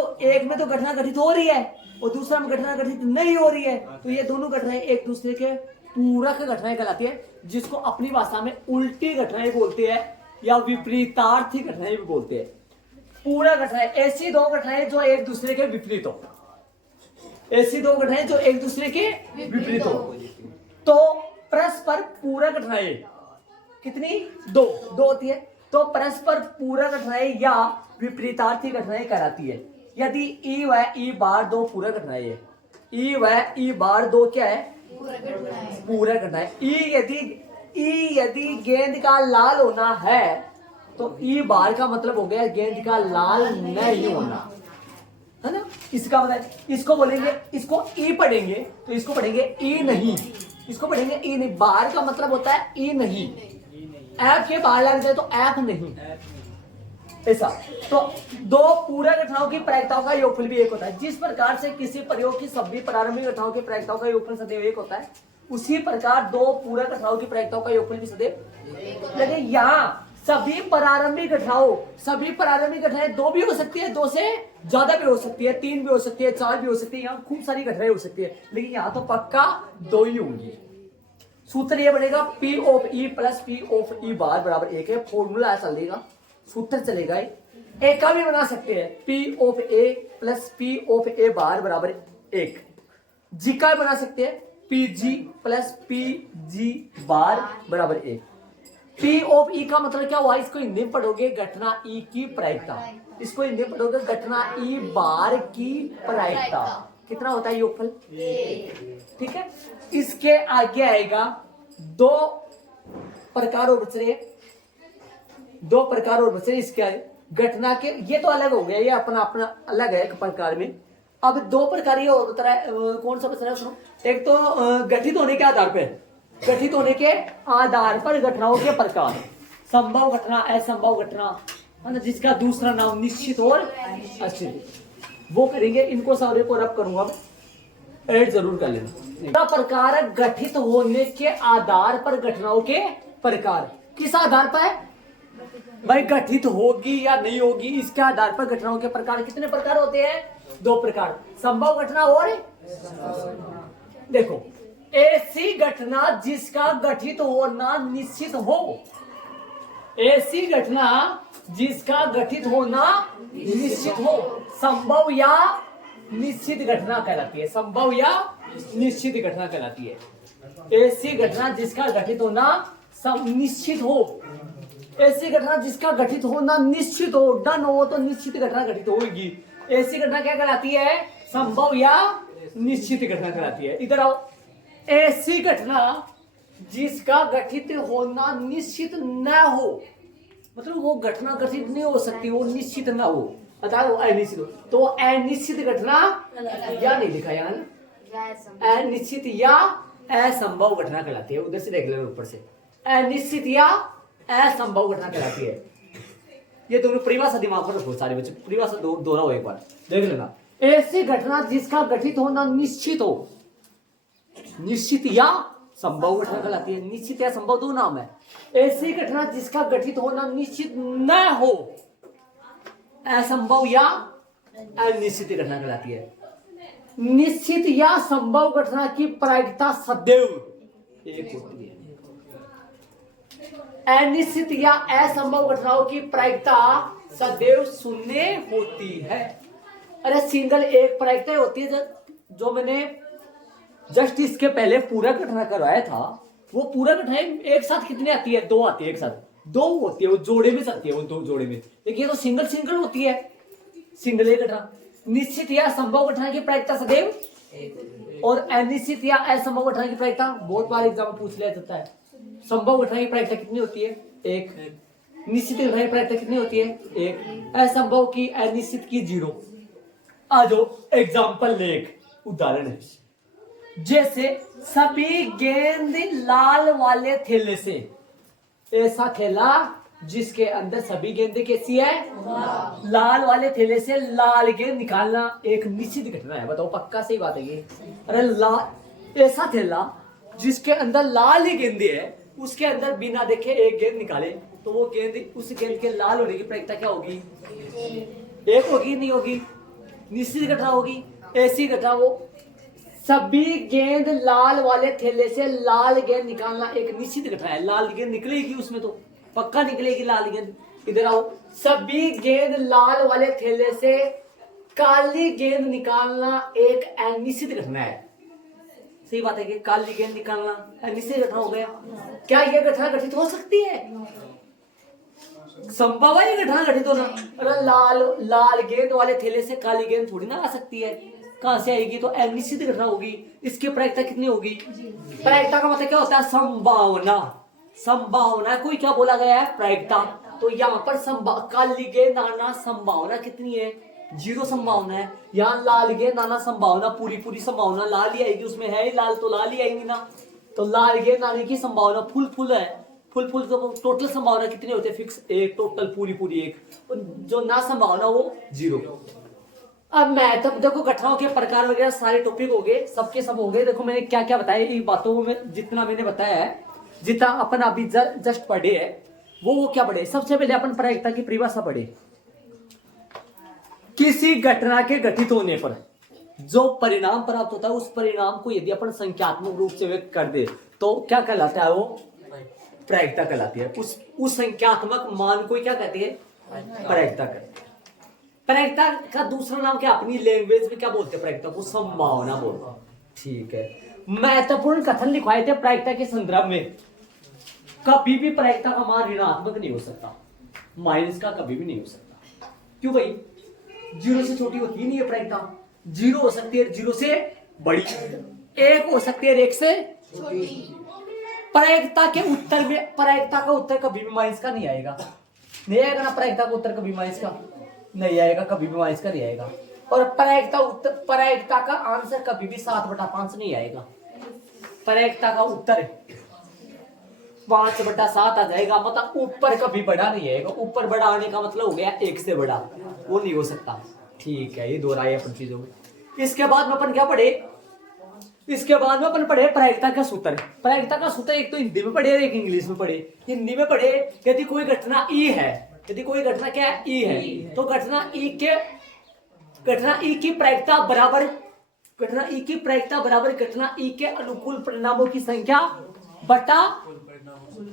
में तो घटना घटित हो रही है और दूसरा में घटना घटित नहीं हो रही है, तो ये दोनों घटनाएं एक दूसरे के पूरक घटनाएं कहलाती है, जिसको अपनी भाषा में उल्टी घटनाएं बोलते हैं या विपरीतार्थी घटनाएं भी बोलते हैं। पूरक घटनाएं ऐसी 2 घटनाएं जो एक दूसरे के विपरीत हो, ऐसी 2 घटनाएं जो एक दूसरे के विपरीत हो, तो परस्पर पूरक घटनाएं कितनी 2 होती है, तो परस्पर पूरक घटनाएं या विपरीतार्थी घटनाएं कहलाती है। यदि ई व ई बार 2 पूरक घटनाएं है, ई व ई बार 2 क्या है पूरक घटनाएं। ई यदि गेंद का लाल होना है तो ई बार का मतलब हो गया गेंद का लाल नहीं होना, है ना। इसका मतलब इसको बोलेंगे, इसको ई पढ़ेंगे तो इसको पढ़ेंगे ई नहीं, इसको पढ़ेंगे ई नहीं। बार का मतलब होता है ई नहीं, ऐप के बाहर लग जाए तो ऐप नहीं, ऐसा। तो 2 पूरक घटनाओं की प्रायिकताओं का योगफल भी 1 होता है। जिस प्रकार से किसी प्रयोग की सभी प्रारंभिक घटनाओं की प्रायिकताओं का योगफल सदैव 1 होता है, उसी प्रकार 2 पूरक घटनाओं की प्रायिकताओं का योगफल भी सदैव। लेकिन यहाँ सभी प्रारंभिक घटनाएं 2 भी हो सकती है, 2 से ज्यादा भी हो सकती है, 3 भी हो सकती है, 4 भी हो सकती है, यहाँ खूब सारी घटनाएं हो सकती है, लेकिन यहाँ तो पक्का 2 ही होंगी। सूत्र ये बनेगा P of E plus P of E बार बराबर 1 है, फॉर्मूला चलेगा, सूत्र चलेगा। ए का भी बना सकते हैं, P of A plus P of A बार बराबर 1। जी का बना सकते हैं, PG प्लस PG बार बराबर 1। P ऑफ E का मतलब क्या हुआ, इसको हिंदी में पढ़ोगे घटना E की प्रायिकता, इसको हिंदी में पढ़ोगे घटना E बार की प्रायिकता। कितना होता है योगफल 1, ठीक है। इसके आगे आएगा 2 प्रकार और बचे इसके आगे घटना के, ये तो अलग हो गया, ये अपना अलग है एक प्रकार में। अब 2 प्रकार ये और बता रहा है, कौन सा बता रहा है सुनो। एक तो गठित होने के आधार पर घटनाओं के प्रकार, संभव घटना, असंभव घटना, है ना, जिसका दूसरा नाम निश्चित और अनिश्चित, वो करेंगे। इनको सारे को रब करूंगा, ऐड जरूर कर लेना। प्रकार गठित होने के आधार पर घटनाओं के प्रकार, किस आधार पर है भाई, गठित होगी या नहीं होगी, इसके आधार पर घटनाओं के प्रकार। कितने प्रकार होते हैं 2 प्रकार, संभव घटना और देखो ऐसी घटना जिसका गठित होना निश्चित हो, ऐसी घटना जिसका गठित होना निश्चित हो, संभव या निश्चित घटना कहलाती है, संभव या निश्चित घटना कहलाती है। ऐसी घटना जिसका गठित होना निश्चित हो, ऐसी घटना जिसका गठित होना निश्चित हो, डन हो तो निश्चित घटना घटित होगी। ऐसी घटना क्या कहलाती है, संभव या निश्चित घटना कहलाती है। इधर आओ, ऐसी घटना जिसका गठित होना निश्चित न हो, मतलब वो घटना घटित नहीं हो सकती, वो निश्चित ना हो, अतः वो अनिश्चित हो। तो अनिश्चित घटना या नहीं लिखा यहाँ ना, अनिश्चित या असंभव घटना कहलाती है। उधर से देख लेना ऊपर से, अनिश्चित या असंभव घटना कहलाती है। ये दोनों परिभाषा दिमाग पर रखो सारे बच्चे, परिभाषा दोहराओ एक बार देख लेना। ऐसी घटना जिसका घटित होना निश्चित हो, निश्चित या संभव घटना कहलाती है। निश्चित या संभव दो नाम है। ऐसी घटना जिसका घटित होना निश्चित न हो, असंभव या अनिश्चित घटना कहलाती है। निश्चित या संभव घटना की प्रायिकता सदैव एक होती है। अनिश्चित या असंभव घटनाओं की प्रायिकता सदैव शून्य होती है। अरे सिंगल एक प्रायिकता होती है, जो मैंने जस्ट इसके पहले पूरा घटना करवाया था। वो पूरा घटना एक साथ कितनी आती है? दो आती है एक साथ, दो होती है, वो जोड़े में सकती है, वो दो जोड़े में। लेकिन ये तो सिंगल सिंगल होती है, सिंगल एक घटना। निश्चित या संभव घटना की प्रायिकता सदैव, और अनिश्चित या असंभव घटना की प्रायिकता बहुत बार एग्जाम में पूछ लिया जाता है। संभव घटना की प्रायिकता कितनी होती है? एक। निश्चित घटना की प्रायिकता कितनी होती है? एक। असंभव की, अनिश्चित की 0। आ जाओ एग्जाम्पल ले, एक उदाहरण है, जैसे सभी गेंद लाल वाले थैले से, ऐसा थैला जिसके अंदर सभी गेंदें कैसी है? लाल वाले थैले से लाल गेंद निकालना एक निश्चित घटना है। बताओ पक्का सही बात है ये? अरे लाल, ऐसा थैला जिसके अंदर लाल ही गेंदें है, उसके अंदर बिना देखे एक गेंद निकाले तो वो गेंद, उस गेंद के लाल होने की प्रायिकता क्या होगी? एक होगी, नहीं होगी? निश्चित घटना होगी। ऐसी घटना वो सभी गेंद लाल वाले थैले से लाल गेंद निकालना एक निश्चित घटना है। लाल गेंद निकलेगी उसमें, तो पक्का निकलेगी लाल गेंद। इधर आओ, सभी गेंद लाल वाले थैले से काली गेंद निकालना एक अनिश्चित घटना है। सही बात है कि काली गेंद निकालना अनिश्चित घटना हो गया। क्या यह घटना घटित हो सकती है? संभव है ये घटना घटित होना? अरे लाल गेंद वाले थैले से काली गेंद थोड़ी ना आ सकती है, कहां से आएगी? तो अनिश्चित घटना होगी। इसकी प्रायिकता कितनी होगी? प्रायिकता का मतलब क्या होता है? संभावना। संभावना कोई क्या बोला गया है? प्रायिकता। तो यहाँ पर काली गेंद आना संभावना कितनी है? 0 संभावना है। यहाँ लाल गेंद आना संभावना, पूरी संभावना लाल ही आएगी, उसमें है ही लाल, तो लाल ही आएगी ना। तो लाल गेंद आने की संभावना फुल है। फुल तो टोटल संभावना कितनी होती है? फिक्स एक, टोटल पूरी एक। जो ना संभावना वो 0। अब मैं तब देखो घटनाओं के प्रकार वगैरह सारे टॉपिक हो गए, सबके सब हो गए। देखो मैंने क्या क्या बताया, इन बातों में जितना मैंने बताया है, जितना अपन अभी जस्ट पढ़े है, वो क्या पढ़े? सबसे पहले अपन प्रायिकता की परिभाषा पढ़े। किसी घटना के घटित होने पर जो परिणाम प्राप्त होता है, उस परिणाम को यदि अपन संख्यात्मक रूप से व्यक्त कर दे तो क्या कहलाता है? वो प्रायिकता कहलाती है। उस संख्यात्मक मान को क्या कहते हैं? प्रायिकता कहते हैं। प्रायिकता का दूसरा नाम क्या अपनी लैंग्वेज में क्या बोलते हैं? प्रायिकता को संभावना बोलते हैं। ठीक है, महत्वपूर्ण कथन लिखवाए थे प्रायिकता के संदर्भ में। कभी भी प्रायिकता का मान ऋणात्मक नहीं हो सकता, माइनस का कभी भी नहीं हो सकता। क्यों भाई? 0 से छोटी होती ही नहीं है प्रायिकता। 0 हो सकती है 0 से बड़ी, 1 हो सकती है 1 से छोटी। प्रायिकता के उत्तर में, प्रायिकता का उत्तर कभी भी माइनस का नहीं आएगा। नहीं आएगा ना? प्रायिकता का उत्तर कभी माइनस का नहीं आएगा, कभी भी माइनस का नहीं आएगा। और प्रायिकता का आंसर कभी भी 7/5 नहीं आएगा। प्रायिकता का उत्तर 5/7 आ जाएगा, मतलब ऊपर कभी बड़ा नहीं आएगा। ऊपर बड़ा आने का मतलब हो गया 1 से बड़ा, वो नहीं हो सकता। ठीक है, ये दोहराए अपन चीजों में। इसके बाद में अपन क्या पढ़े? इसके बाद में अपन पढ़े प्रायिकता का सूत्र। प्रायिकता का सूत्र एक तो हिंदी में पढ़े और एक इंग्लिश में पढ़े। हिंदी में पढ़े, यदि कोई घटना ई है, यदि कोई घटना क्या है? ई है, तो घटना ई की प्रायिकता बराबर, घटना ई की प्रायिकता बराबर घटना ई के अनुकूल परिणामों की संख्या बटा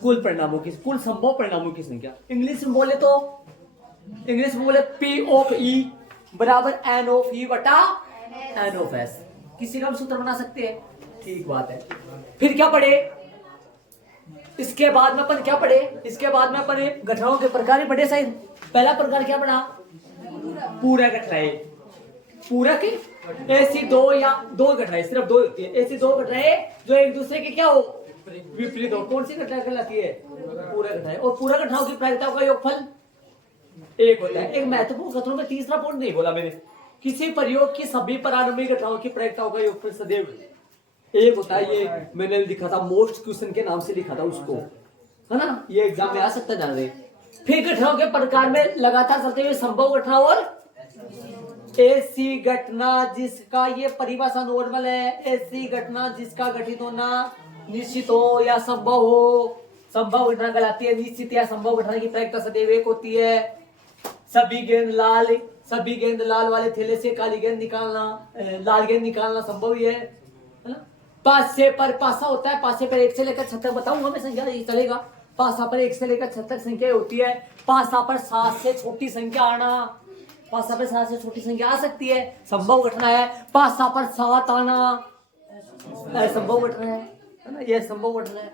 कुल परिणामों की, कुल संभव परिणामों की संख्या। इंग्लिश में बोले P ऑफ E बराबर N ऑफ E बटा N ऑफ S। किसी का भी सूत्र बना सकते हैं। ठीक बात है। फिर क्या पढ़े? इसके बाद में अपन क्या पढ़े? इसके बाद में अपन घटनाओं के प्रकार पढ़े। शायद पहला प्रकार क्या पढ़ा? पूरक घटनाएं। पूरक ऐसी 2 या 2 घटनाएं, सिर्फ 2 होती है। ऐसी 2 घटनाएं जो एक दूसरे के क्या हो? विपरीत हो, कौन सी घटना कहलाती है? पूरा घटना है। और पूरा घटनाओं की प्रायिकताओं का योगफल एक होता है। एक महत्वपूर्ण कथनों में तीसरा पॉइंट नहीं बोला मैंने, किसी प्रयोग की सभी प्रारंभिक घटनाओं की प्रायिकताओं का योगफल सदैव एक होता है। ये मैंने लिखा था, मोस्ट क्वेश्चन के नाम से लिखा था उसको, है ना, ये एग्जाम में आ सकता है, जान रहे। फिर घटनाओं के प्रकार में लगातार चलते हुए संभव घटना और ऐसी घटना जिसका, ये परिभाषा नॉर्मल है, ऐसी घटना जिसका घटित होना निश्चित हो या संभव हो। संभव घटना कहलाती है, निश्चित या संभव घटना की प्रायिकता सदैव एक होती है। सभी गेंद लाल वाले थैले से काली गेंद निकालना, लाल गेंद निकालना संभव ही है ना। पासे पर पासा होता है, पासे पर 1 से लेकर 6 तक बताऊंगा मैं संख्या, ये चलेगा। पासा पर 1 से लेकर 6 तक संख्या होती है। पासा पर 7 से छोटी संख्या आना, पासा पर 7 से छोटी संख्या आ सकती है, संभव घटना है। पासा पर 7 आना संभव घटना है ना, यह संभव घटना है।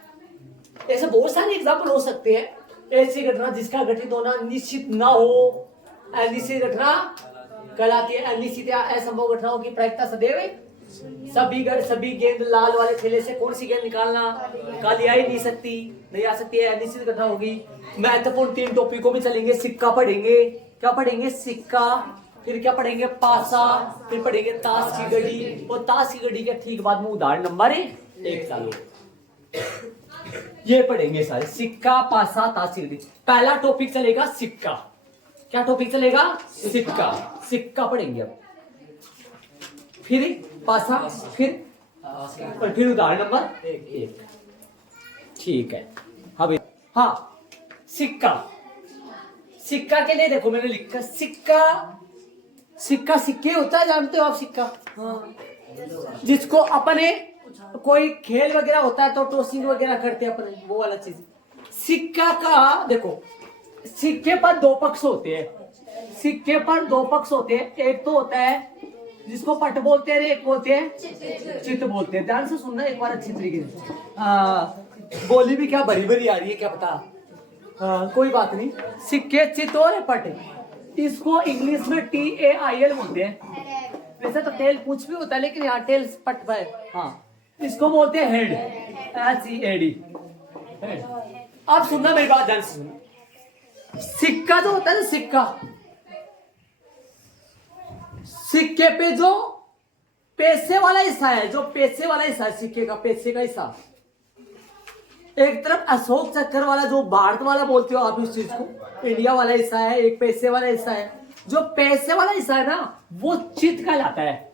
ऐसे बहुत सारे एग्जाम्पल हो सकते हैं। ऐसी घटना जिसका घटित होना निश्चित ना हो, अनिश्चित घटना कहलाती है। अनिश्चित या असंभव घटनाओं की प्रायिकता सदैव सभी गेंद लाल वाले थैले से कौन सी गेंद निकालना, काली आ ही नहीं सकती, नहीं आ सकती है, अनिश्चित घटना होगी। महत्वपूर्ण 3 टॉपिकों में चलेंगे। सिक्का पढ़ेंगे, क्या पढ़ेंगे? सिक्का। फिर क्या पढ़ेंगे? पासा। फिर पढ़ेंगे ताश की घड़ी, और ताश की घड़ी के ठीक बाद में उदाहरण नंबर 1 चालू, ये पढ़ेंगे सारे। सिक्का, पासा, ताश की घड़ी। पहला टॉपिक चलेगा सिक्का। क्या टॉपिक चलेगा? सिक्का। सिक्का पढ़ेंगे अब, फिर पासा, फिर उदाहरण नंबर 1। ठीक है। हाँ, सिक्का। सिक्का के लिए देखो मैंने लिखा, सिक्का सिक्के होता है, जानते हो आप सिक्का? हाँ, जिसको अपने कोई खेल वगैरह होता है तो टॉसिंग वगैरह करते हैं अपने, वो वाला चीज। सिक्का का देखो, सिक्के पर 2 पक्ष होते हैं। सिक्के पर 2 पक्ष होते हैं। एक तो होता है जिसको पट बोलते हैं, एक बोलते हैं चित बोलते हैं। ध्यान से सुनना एक बार अच्छी तरीके से। बोली भी क्या भरी भरी आ रही है, क्या पता, कोई बात नहीं। सिक्के, चित और पट, इसको इंग्लिश में TAIL बोलते हैं। वैसे तो टेल पूछ भी होता है, लेकिन यहाँ टेल पट है। हाँ, इसको बोलते हैं हेड, HEAD। अब सुनना मेरी बात ध्यान से सुनना। सिक्का जो होता है ना, सिक्के पे जो पैसे वाला हिस्सा है, सिक्के का पैसे का हिस्सा, एक तरफ अशोक चक्र वाला, जो भारत वाला बोलते हो आप इस चीज को, इंडिया वाला हिस्सा है, एक पैसे वाला हिस्सा है। जो पैसे वाला हिस्सा है ना, वो चित कहलाता है,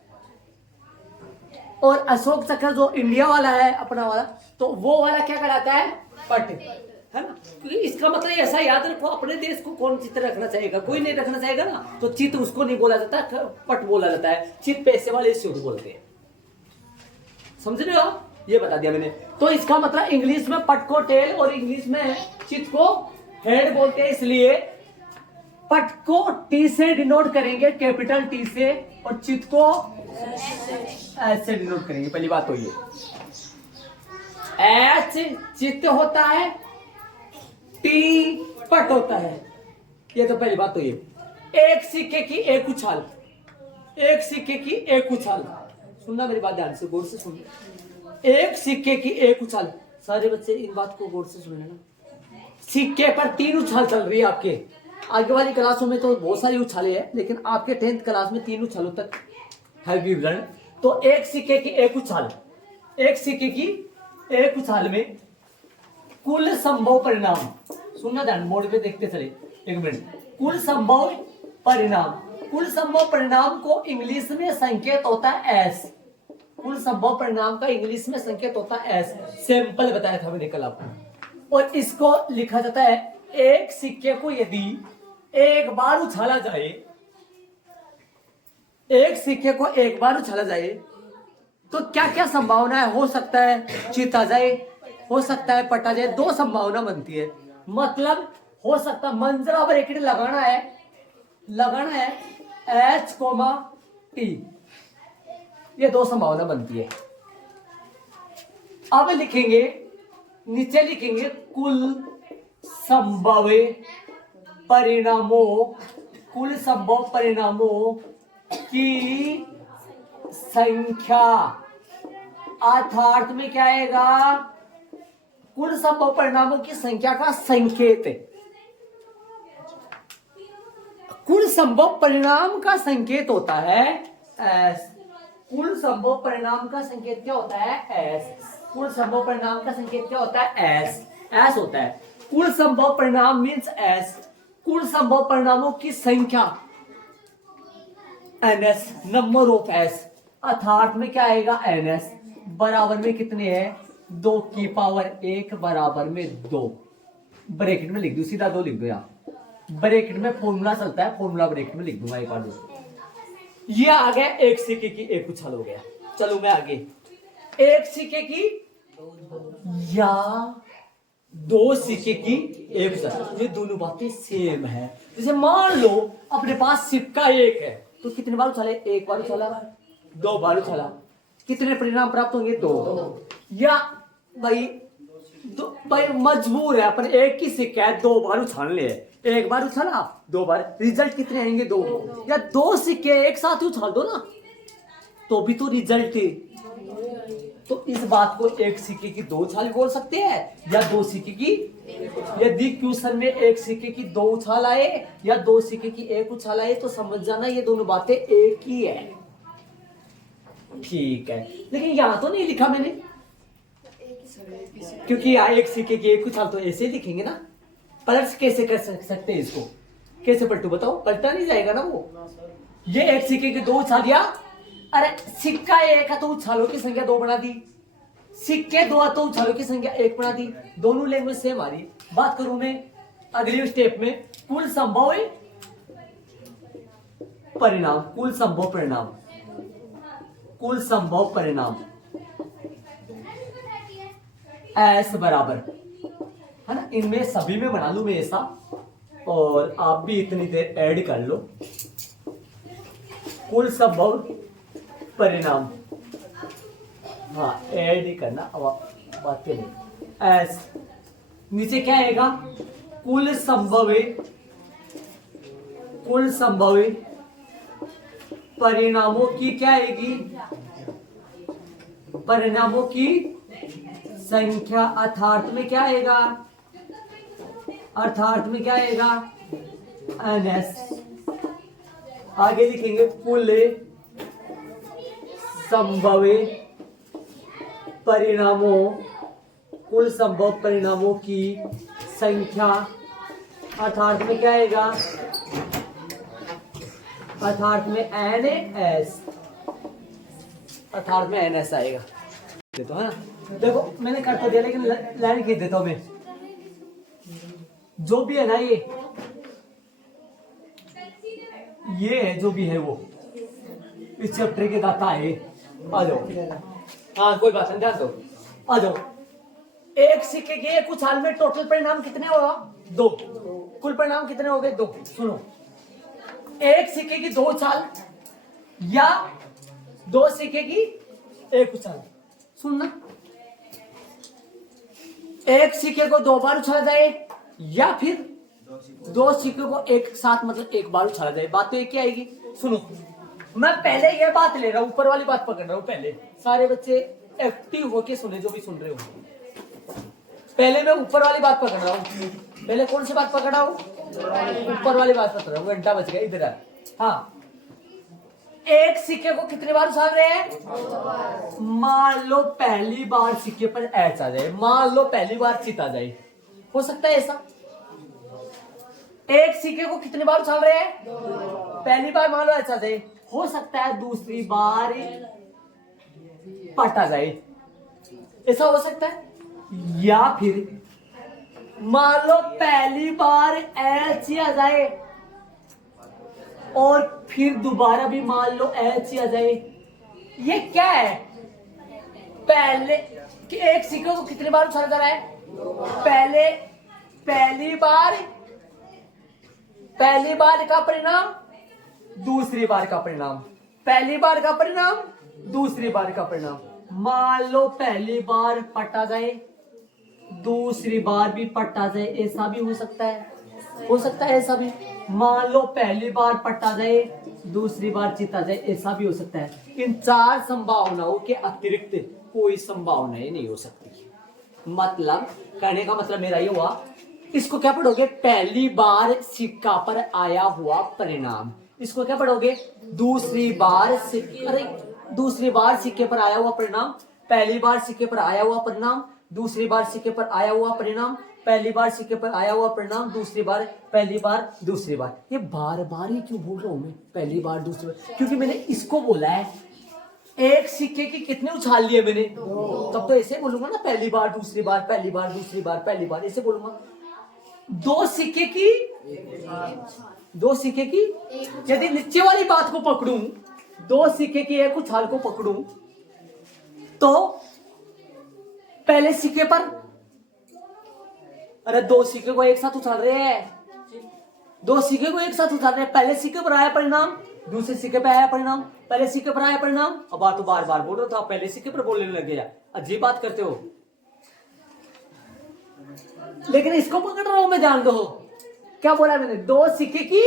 और अशोक चक्र जो इंडिया वाला है अपना वाला, तो वो वाला क्या कहलाता है? पट, है ना। इसका मतलब ऐसा याद रखो, अपने देश को कौन चित रखना चाहेगा? कोई नहीं रखना चाहेगा ना, तो चित उसको नहीं बोला जाता, पट बोला जाता है। चित पैसे वाले इसको बोलते हैं, समझ रहे हो? ये बता दिया मैंने। तो इसका मतलब इंग्लिश में पट को टेल और इंग्लिश में चित को हेड बोलते हैं। इसलिए पट को T से डिनोट करेंगे, कैपिटल T से, और चित को एच से डिनोट करेंगे। पहली बात तो ये, एच चित्त होता है, T पट होता है। ये तो पहली बात तो ये। एक सिक्के की एक उछाल, सुनना मेरी बात ध्यान से, गौर से सुनना। एक सिक्के की एक उछाल, सारे बच्चे इन बात को गौर से सुन लेना। सिक्के पर 3 उछाल चल रही है आपके। आगे वाली क्लासों में तो बहुत सारी उछाले हैं, लेकिन आपके 10th क्लास में 3 उछालों तक है विवरण। तो एक सिक्के की एक उछाल में कुल संभव परिणाम, सुनना ध्यान, बोर्ड पे देखते चले, एक मिनट। कुल संभव परिणाम को इंग्लिश में संकेत होता है एस। कुल संभव परिणाम का इंग्लिश में संकेत होता है एस। सैंपल बताया था मैंने कल आपको। और इसको लिखा जाता है, एक सिक्के को यदि एक बार उछाला जाए, तो क्या क्या संभावना है? हो सकता है चित आ जाए, हो सकता है पट आ जाए। 2 संभावना बनती है। मतलब हो सकता है मंजरा ब्रैकेट लगाना है H, T, ये 2 संभावना बनती है। अब लिखेंगे, नीचे लिखेंगे कुल संभव परिणामों की संख्या। अर्थात में क्या आएगा? कुल संभव परिणामों की संख्या का संकेत है। कुल संभव परिणाम का संकेत होता है एस। कुल संभव परिणाम का संकेत क्या होता है? एस। कुल संभव परिणाम का संकेत क्या होता है? एस। एस होता है। कुल संभव परिणाम मीन्स एस। कुल संभव परिणामों की संख्या n S, number of S, अर्थात में क्या आएगा? एन एस बराबर में कितने हैं? 2 की पावर 1 बराबर में 2। ब्रैकेट में लिख दो, सीधा 2 लिख दो। यहाँ ब्रैकेट में फॉर्मूला चलता है, फॉर्मूला ब्रैकेट में लिख दूंगा एक बार दोस्तों। ये आ गया एक सिक्के की एक उछाल हो गया। चलो मैं आगे, एक सिक्के की या 2 सिक्के की एक उछाल, ये दोनों बातें सेम है। जैसे मान लो अपने पास सिक्का एक है, तो कितने बार उछाले? एक बार उछाला, 2 बार उछाला, कितने परिणाम प्राप्त होंगे? 2। या भाई मजबूर है अपन, एक ही सिक्का है, 2 बार उछालने हैं, एक बार उछाला, 2 बार, रिजल्ट कितने आएंगे? 2। या 2 सिक्के एक साथ ही उछाल दो ना, तो भी तो रिजल्ट है। तो इस बात को एक सिक्के की 2 उछाल बोल सकते हैं, या 2 सिक्के की, यदि क्वेश्चन में एक सिक्के की 2 उछाल आए या 2 सिक्के की 1 उछाल आए, तो समझ जाना ये दोनों बातें एक ही है। ठीक है, लेकिन यहां तो नहीं लिखा मैंने, क्योंकि यहाँ एक सिक्के की 1 उछाल तो ऐसे ही लिखेंगे ना। पलट कैसे कर सकते हैं इसको? कैसे पलटू बताओ? पलटा नहीं जाएगा ना वो। ये एक सिक्के की 2 उछाल दिया, अरे सिक्का 1 है तो उछालों की संख्या 2 बना दी, सिक्के 2 तो उछालों की संख्या 1 बना दी। दोनों लैंग्वेज सेम आ रही। बात करूं मैं अगले स्टेप में, कुल संभव परिणाम, कुल संभव परिणाम, कुल संभव परिणाम एस बराबर है ना, इनमें सभी में बना लू मैं ऐसा, और आप भी इतनी देर ऐड कर लो। कुल संभव परिणाम, हाँ ऐड ही करना, अब बातें नहीं। एस नीचे क्या आएगा? कुल संभव परिणामों की क्या आएगी? परिणामों की संख्या, अर्थात में क्या आएगा? अर्थात में क्या आएगा? N S. आगे लिखेंगे कुल संभव परिणामों, कुल संभव परिणामों की संख्या, अर्थात में क्या आएगा? अर्थात में एन एस, अर्थात में एन एस आएगा। तो है ना, देखो मैंने कर तो दिया, लेकिन लाइन खींच देता हूं मैं। जो भी है ना ये है, जो भी है वो इस चैप्टर के दाता है। आ जाओ, हाँ कोई बात नहीं, ध्यान दो, आ जाओ। एक सिक्के के एक उछाल में टोटल परिणाम कितने होगा? 2। कुल परिणाम कितने हो गए? 2। सुनो, एक सिक्के की 2 उछाल या 2 सिक्के की 1 उछाल। सुनना, एक सिक्के को 2 बार उछाला जाए या फिर 2 सिक्के को एक साथ मतलब 1 बार उछाला जाए, बात तो एक ही आएगी। सुनो, मैं पहले ये बात ले रहा हूं, ऊपर वाली बात पकड़ रहा हूं। पहले सारे बच्चे एक्टिव होके सुने, जो भी सुन रहे हो। पहले मैं ऊपर वाली बात पकड़ रहा हूं। पहले कौन सी बात पकड़ रहा हूं? ऊपर वाली बात पकड़ रहा हूं। घंटा बज गया, इधर आ। हाँ, एक सिक्के को कितनी बार उछाल रहे हैं? मान लो पहली बार सिक्के पर एच आ जाए, मान लो पहली बार चित आ जाए, हो सकता है ऐसा? एक सिक्के को कितनी बार उछाल रहे हैं? पहली बार मान लो एच आ जाए, हो सकता है दूसरी बार पट आ जाए, ऐसा हो सकता है। या फिर मान लो पहली बार एच ही आ जाए और फिर दोबारा भी मान लो एच ही आ जाए। ये क्या है? पहले कि एक सिक्के को कितनी बार उछाला जा रहा है? पहली बार का परिणाम, दूसरी बार का परिणाम, पहली बार का परिणाम, दूसरी बार का परिणाम। मान लो पहली बार पट आ जाए, दूसरी बार भी पट आ जाए, ऐसा भी हो सकता है, हो सकता है ऐसा भी। मान लो पहली बार पट आ जाए, दूसरी बार चित आ जाए, ऐसा भी हो सकता है। इन 4 संभावनाओं के अतिरिक्त कोई संभावना नहीं हो सकती। मतलब कहने का मतलब मेरा ये हुआ, इसको क्या पढ़ोगे, पहली बार सिक्का पर आया हुआ परिणाम। इसको क्या पढ़ोगे, दूसरी बार दूसरी बार सिक्के पर आया हुआ परिणाम, पहली बार सिक्के पर आया हुआ परिणाम, दूसरी बार सिक्के पर आया हुआ परिणाम, पहली बार सिक्के पर आया हुआ परिणाम, दूसरी बार, पहली बार, दूसरी बार। ये बार बार ही क्यों बोल रहा हूं मैं, पहली बार दूसरी बार, क्योंकि मैंने इसको बोला है। एक सिक्के की कितने उछाल लिए मैंने, तब तो ऐसे बोलूंगा ना, पहली बार दूसरी बार, पहली बार दूसरी बार, पहली बार, ऐसे बोलूंगा। दो सिक्के की, दो सिक्के की, यदि नीचे वाली बात को पकड़ूं, दो सिक्के की एक उछाल को पकड़ूं, तो पहले सिक्के पर, अरे दो सिक्के को एक साथ उछाल रहे हैं, दो सिक्के को एक साथ उछाल रहे हैं, पहले सिक्के पर आया परिणाम, दूसरे सिक्के पर आया परिणाम, पहले सिक्के पर आया परिणाम। अब बात तो बार बार बोल रहे हो, तो आप पहले सिक्के पर बोलने लग गया, अजीब बात करते हो। लेकिन इसको पकड़ रहा हूं मैं, ध्यान दो क्या बोला मैंने, दो सिक्के की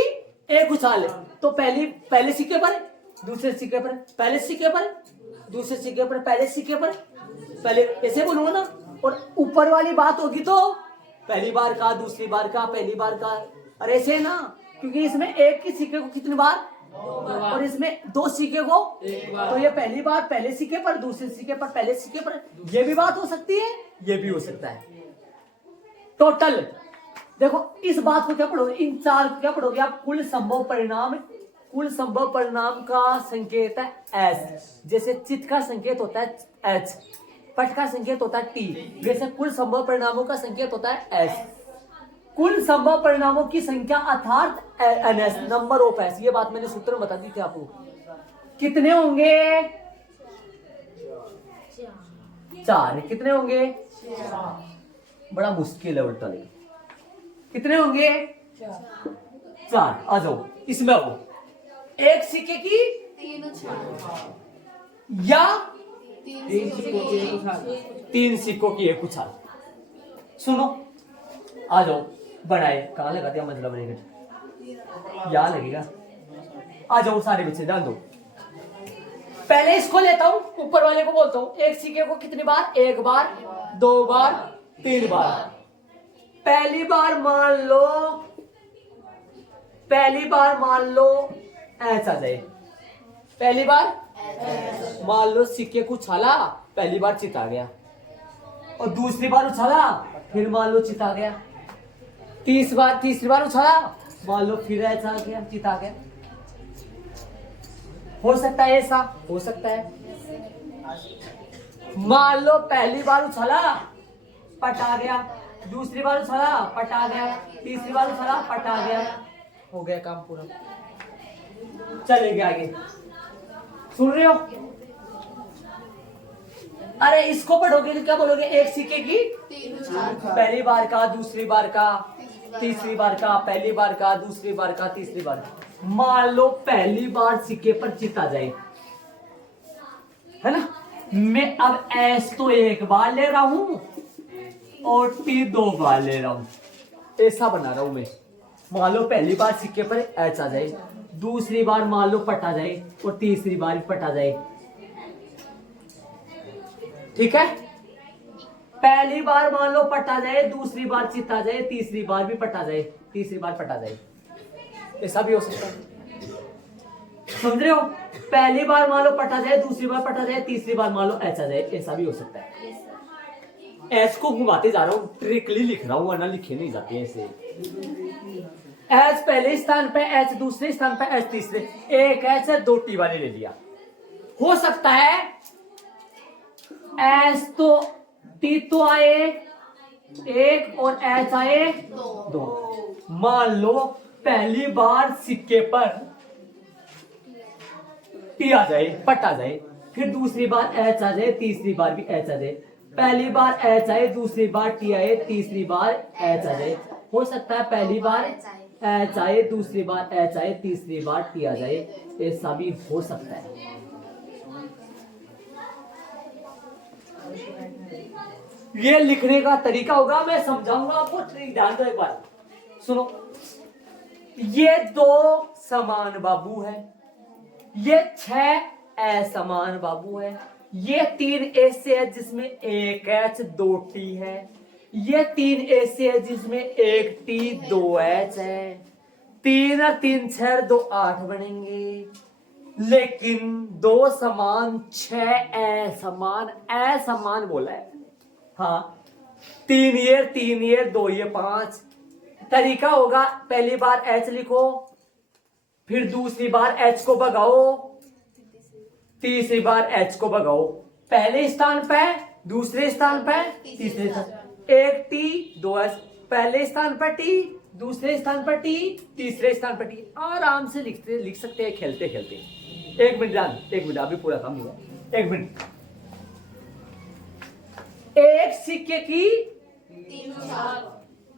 एक उछाल, तो पहले सिक्के पर, दूसरे सिक्के पर, पहले सिक्के पर, दूसरे सिक्के पर, पहले सिक्के पर, पहले, ऐसे बोलूंगा ना। और ऊपर वाली बात होगी तो पहली बार का, दूसरी बार का, पहली बार का, और ऐसे ना, क्योंकि इसमें एक की सिक्के को कितनी बार, और इसमें दो सिक्के को, तो ये पहली बार पहले सिक्के पर, दूसरे सिक्के पर, पहले सिक्के पर, ये भी बात हो सकती है, ये भी हो सकता है। टोटल देखो, इस बात को क्या पढ़ोगे, इन चार को क्या पढ़ोगे आप, कुल संभव परिणाम। कुल संभव परिणाम का संकेत है एस, जैसे चित्त का संकेत होता है एच, पट का संकेत होता है टी, वैसे कुल संभव परिणामों का संकेत होता है एस। कुल संभव परिणामों की संख्या अर्थात एनएस, नंबर ऑफ एस, ये बात मैंने सूत्र में बता दी थी आपको। कितने होंगे, चार। कितने होंगे, बड़ा मुश्किल है उल्टा, लेकिन कितने होंगे, चार। आ जाओ इसमें, आओ, एक सिक्के की या तीन सिक्कों की एक उछाल। सुनो, आ जाओ, बनाए, कहां लगा दिया, मतलब बनेगा, यहां लगेगा। आ जाओ सारे बच्चे, ध्यान दो। पहले इसको लेता हूं, ऊपर वाले को बोलता हूं, एक सिक्के को कितनी बार, एक बार, दो बार, तीन बार। पहली बार मान लो, पहली बार मान लो ऐसा जाए, पहली बार मान लो सिक्के को उछाला, पहली बार चित आ गया, और दूसरी बार उछाला, फिर मान लो चित आ गया, तीसरी बार उछाला, मान लो फिर ऐसा आ गया, चित आ गया। हो सकता है ऐसा, हो सकता है। मान लो पहली बार उछाला, पट आ गया, दूसरी बार उछाला, पट आ गया, तीसरी बार उछाला, पट आ गया, हो गया काम पूरा। चलेंगे आगे, सुन रहे हो। अरे इसको पढ़ोगे तो क्या बोलोगे, एक सिक्के की पहली बार का, दूसरी बार का, तीसरी बार का, पहली बार का, दूसरी बार का, तीसरी बार का। मान लो पहली बार सिक्के पर चित आ जाए, है ना, मैं अब एस तो एक बार ले रहा हूं और टी दो बार ले रहा हूं, ऐसा बना रहा हूं मैं। मान लो पहली बार सिक्के पर एच आ जाए, दूसरी बार मान लो पट आ जाए, और तीसरी बार पट आ जाए, ठीक है। पहली बार मान लो पट आ जाए, दूसरी बार चित आ जाए, तीसरी बार भी पट आ जाए, तीसरी बार पट आ जाए, ऐसा भी हो सकता है, समझ रहे हो। पहली बार मान लो पट आ जाए, दूसरी बार पट आ जाए, तीसरी बार मान लो एच आ जाए, ऐसा भी हो सकता है। एच को घुमाते जा रहा हूं, ट्रिकली लिख रहा हूं, वरना लिखे नहीं जाते ऐसे। एच पहले स्थान पे, एच दूसरे स्थान पे, एच तीसरे, एक एच है, दो टी वाले ले लिया। हो सकता है एच तो टी तो आए एक और एच आए दो। मान लो पहली बार सिक्के पर टी आ जाए, पट आ जाए, फिर दूसरी बार एच आ जाए, तीसरी बार भी एच आ जाए, पहली बार एच आए, दूसरी बार टी आए, तीसरी बार एच आ जाए। हो सकता है पहली बार एच आए, दूसरी बार एच आए, तीसरी बार टी आ जाए, ऐसा भी हो सकता है। ये लिखने का तरीका होगा, मैं समझाऊंगा आपको, ध्यान दो एक बार, सुनो। ये दो समान बाबू है, ये 6 असमान बाबू है, ये 3 ऐसे है जिसमें 1 H 2 T है, ये 3 ऐसे है जिसमें 1 T 2 H है, 3 और 3 6 2 8 बनेंगे, लेकिन 2 समान 6 असमान बोला है। हाँ 3 ये 2 ये 5। तरीका होगा पहली बार H लिखो, फिर दूसरी बार H को भगाओ, तीसरी बार H को भगाओ, पहले स्थान पे दूसरे स्थान पे तीसरे स्थान, 1 T 2 H, पहले स्थान पर T दूसरे स्थान पर T तीसरे स्थान पर T। आराम से लिख सकते हैं खेलते खेलते। 1 मिनट जान, 1 मिनट अभी पूरा काम नहीं हुआ, 1 मिनट। एक सिक्के की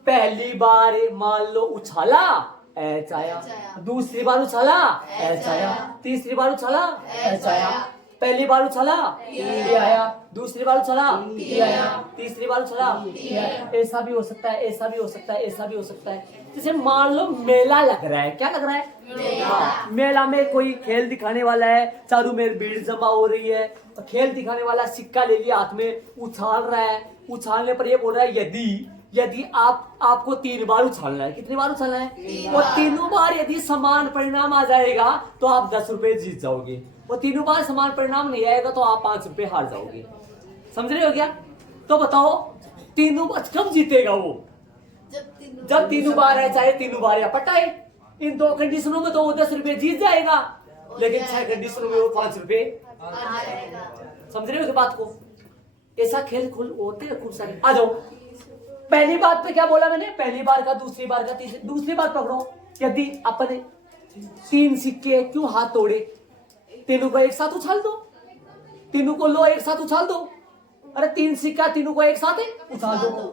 पहली बार मान लो उछाला H आया, दूसरी बार उछाला H आया, तीसरी बार उछाला H आया, पहली बार उछाला T आया, दूसरी बार उछाला T आया, तीसरी बार उछाला T आया। ऐसा भी हो सकता है, ऐसा भी हो सकता है, ऐसा भी हो सकता है। जैसे मान लो मेला लग रहा है, क्या लग रहा है? हाँ, मेला में कोई खेल दिखाने वाला है, चारों में भीड़ जमा हो रही है, खेल दिखाने वाला सिक्का ले लिया हाथ में, उछाल रहा है, उछालने पर ये बोल रहा है यदि आपको 3 बार उछालना है, कितनी बार उछालना है? और तीनों बार यदि समान परिणाम आ जाएगा तो आप 10 रुपए जीत जाओगे, और तीनों बार समान परिणाम नहीं आएगा तो आप 5 रुपए हार जाओगे। समझ रहे हो क्या? तो बताओ तीनों कब जीतेगा वो? जब तीनों बार है, चाहे तीनों बार या पटाए। इन 2 कंडीशनों में तो वो 10 रुपए जीत जाएगा, लेकिन 6 कंडीशनों में वो 5 रुपए। समझ रहे हो बात को? ऐसा खेल खुल होते हैं खूब सारे। आ जाओ, पहली बात पे क्या बोला मैंने? पहली बार का, दूसरी बार का, तीसरी। दूसरी बात पकड़ो, यदि अपने 3 सिक्के क्यों हाथ तोड़े, तीनों को एक साथ उछाल दो, तीनों को लो एक साथ उछाल दो। अरे 3 सिक्का तीनों को एक साथ उछाल दो।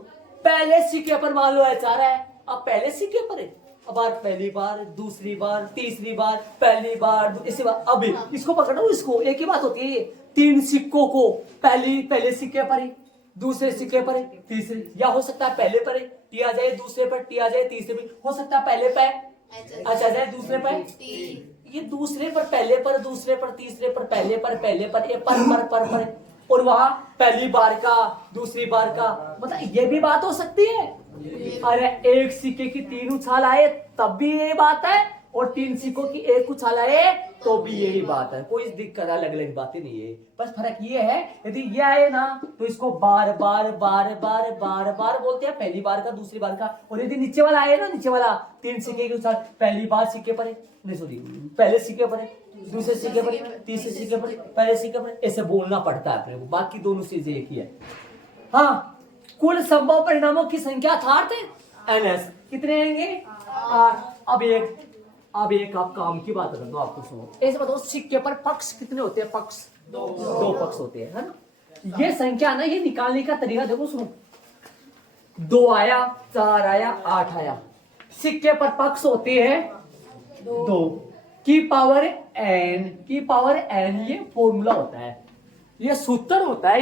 पहले सिक्के पर मान लो H आ रहा है, अब पहले सिक्के पर है, अब पहली बार, दूसरी बार, तीसरी बार, पहली बार, इसी बार। अब इसको पकड़ो, इसको एक ही बात होती है। 3 सिक्कों को पहले सिक्के पर, दूसरे सिक्के पर, तीसरे, या हो सकता है पहले पर टी आ जाए, दूसरे पर टी आ जाए, तीसरे पर, हो सकता है पहले पर अच्छा जाए, दूसरे पर ये, दूसरे पर पहले पर, दूसरे पर तीसरे पर, पहले पर ये पर और वहां पहली बार का, दूसरी बार का, मतलब ये भी बात हो सकती है। अरे एक सिक्के की 3 उछाल आए तब भी यही बात है, और 3 सिक्कों की 1 उछाल आए तो भी यही बात है। कोई दिक्कत अलग अलग बातें नहीं है, बस फर्क ये है यदि ये आए ना तो इसको बार बार बोलते हैं, पहली बार का, दूसरी बार का। और यदि नीचे वाला आए ना, नीचे वाला 3 सिक्के की उछाल, पहली बार सिक्के पर, नहीं सॉरी, पहले सिक्के पर, दूसरे सिक्के पर, तीसरे सिक्के पर, पहले सिक्के पर, ऐसे बोलना पड़ता है अपने को। बाकी दोनों चीजें एक ही है। हाँ, कुल संभव परिणामों की संख्या अर्थात NS कितने आएंगे? 8। अब एक आप काम की बात कर दो, आपको सुनो, ऐसे बताओ सिक्के पर पक्ष कितने होते हैं? पक्ष 2 पक्ष होते हैं, है ना? ये संख्या ना, ये निकालने का तरीका देखो, सुनो। 2 आया, 4 आया, 8 आया, सिक्के पर पक्ष होते हैं 2 की पावर n, ये फॉर्मूला होता है, ये सूत्र होता है,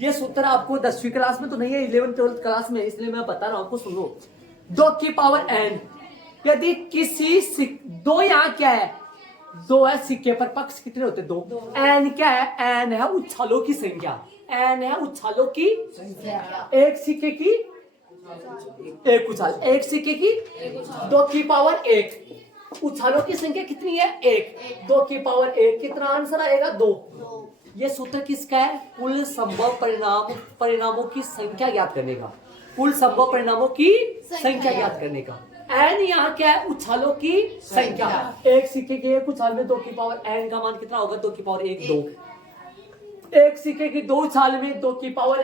ये सूत्र आपको 10वीं क्लास में तो नहीं है, 11th 12th क्लास में, इसलिए मैं बता रहा हूं आपको, सुनो। 2 की पावर n, यदि किसी 2 यहाँ क्या है? 2 है, सिक्के पर पक्ष कितने होते हैं? 2। n क्या है? n है उछालों की संख्या, n है उछालों की संख्या। एक सिक्के की 1 उछाल, एक सिक्के की 2 की पावर 1, उछालों की संख्या कितनी है? 1। 2 की पावर 1, कितना आंसर आएगा? 2। ये सूत्र किसका है? कुल संभव परिणामों की संख्या ज्ञात करने का, कुल संभव परिणामों की संख्या ज्ञात करने का। n यहाँ क्या है? उछालों की संख्या। एक सिक्के के 1 उछाल में 2 की पावर n का मान कितना होगा? 2 की पावर 1, 2। एक सिक्के की 2 उछाल में 2 की पावर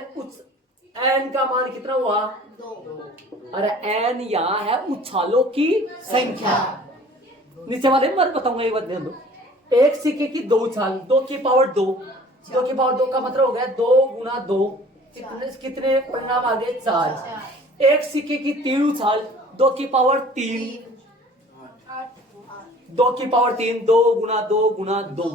n का मान कितना हुआ? 2। अरे n यहाँ है उछालों की संख्या। नीचे वाले में बताऊंगा, एक बात ध्यान दो। एक सिक्के की 2 उछाल, 2 की पावर 2, 2 की पावर 2 का मतलब हो गया 2 गुना 2, कितने परिणाम आ गए? 4। एक सिक्के की 3 उछाल, 2 की पावर 3, 2 की पावर 3, 2 गुना 2 गुना 2,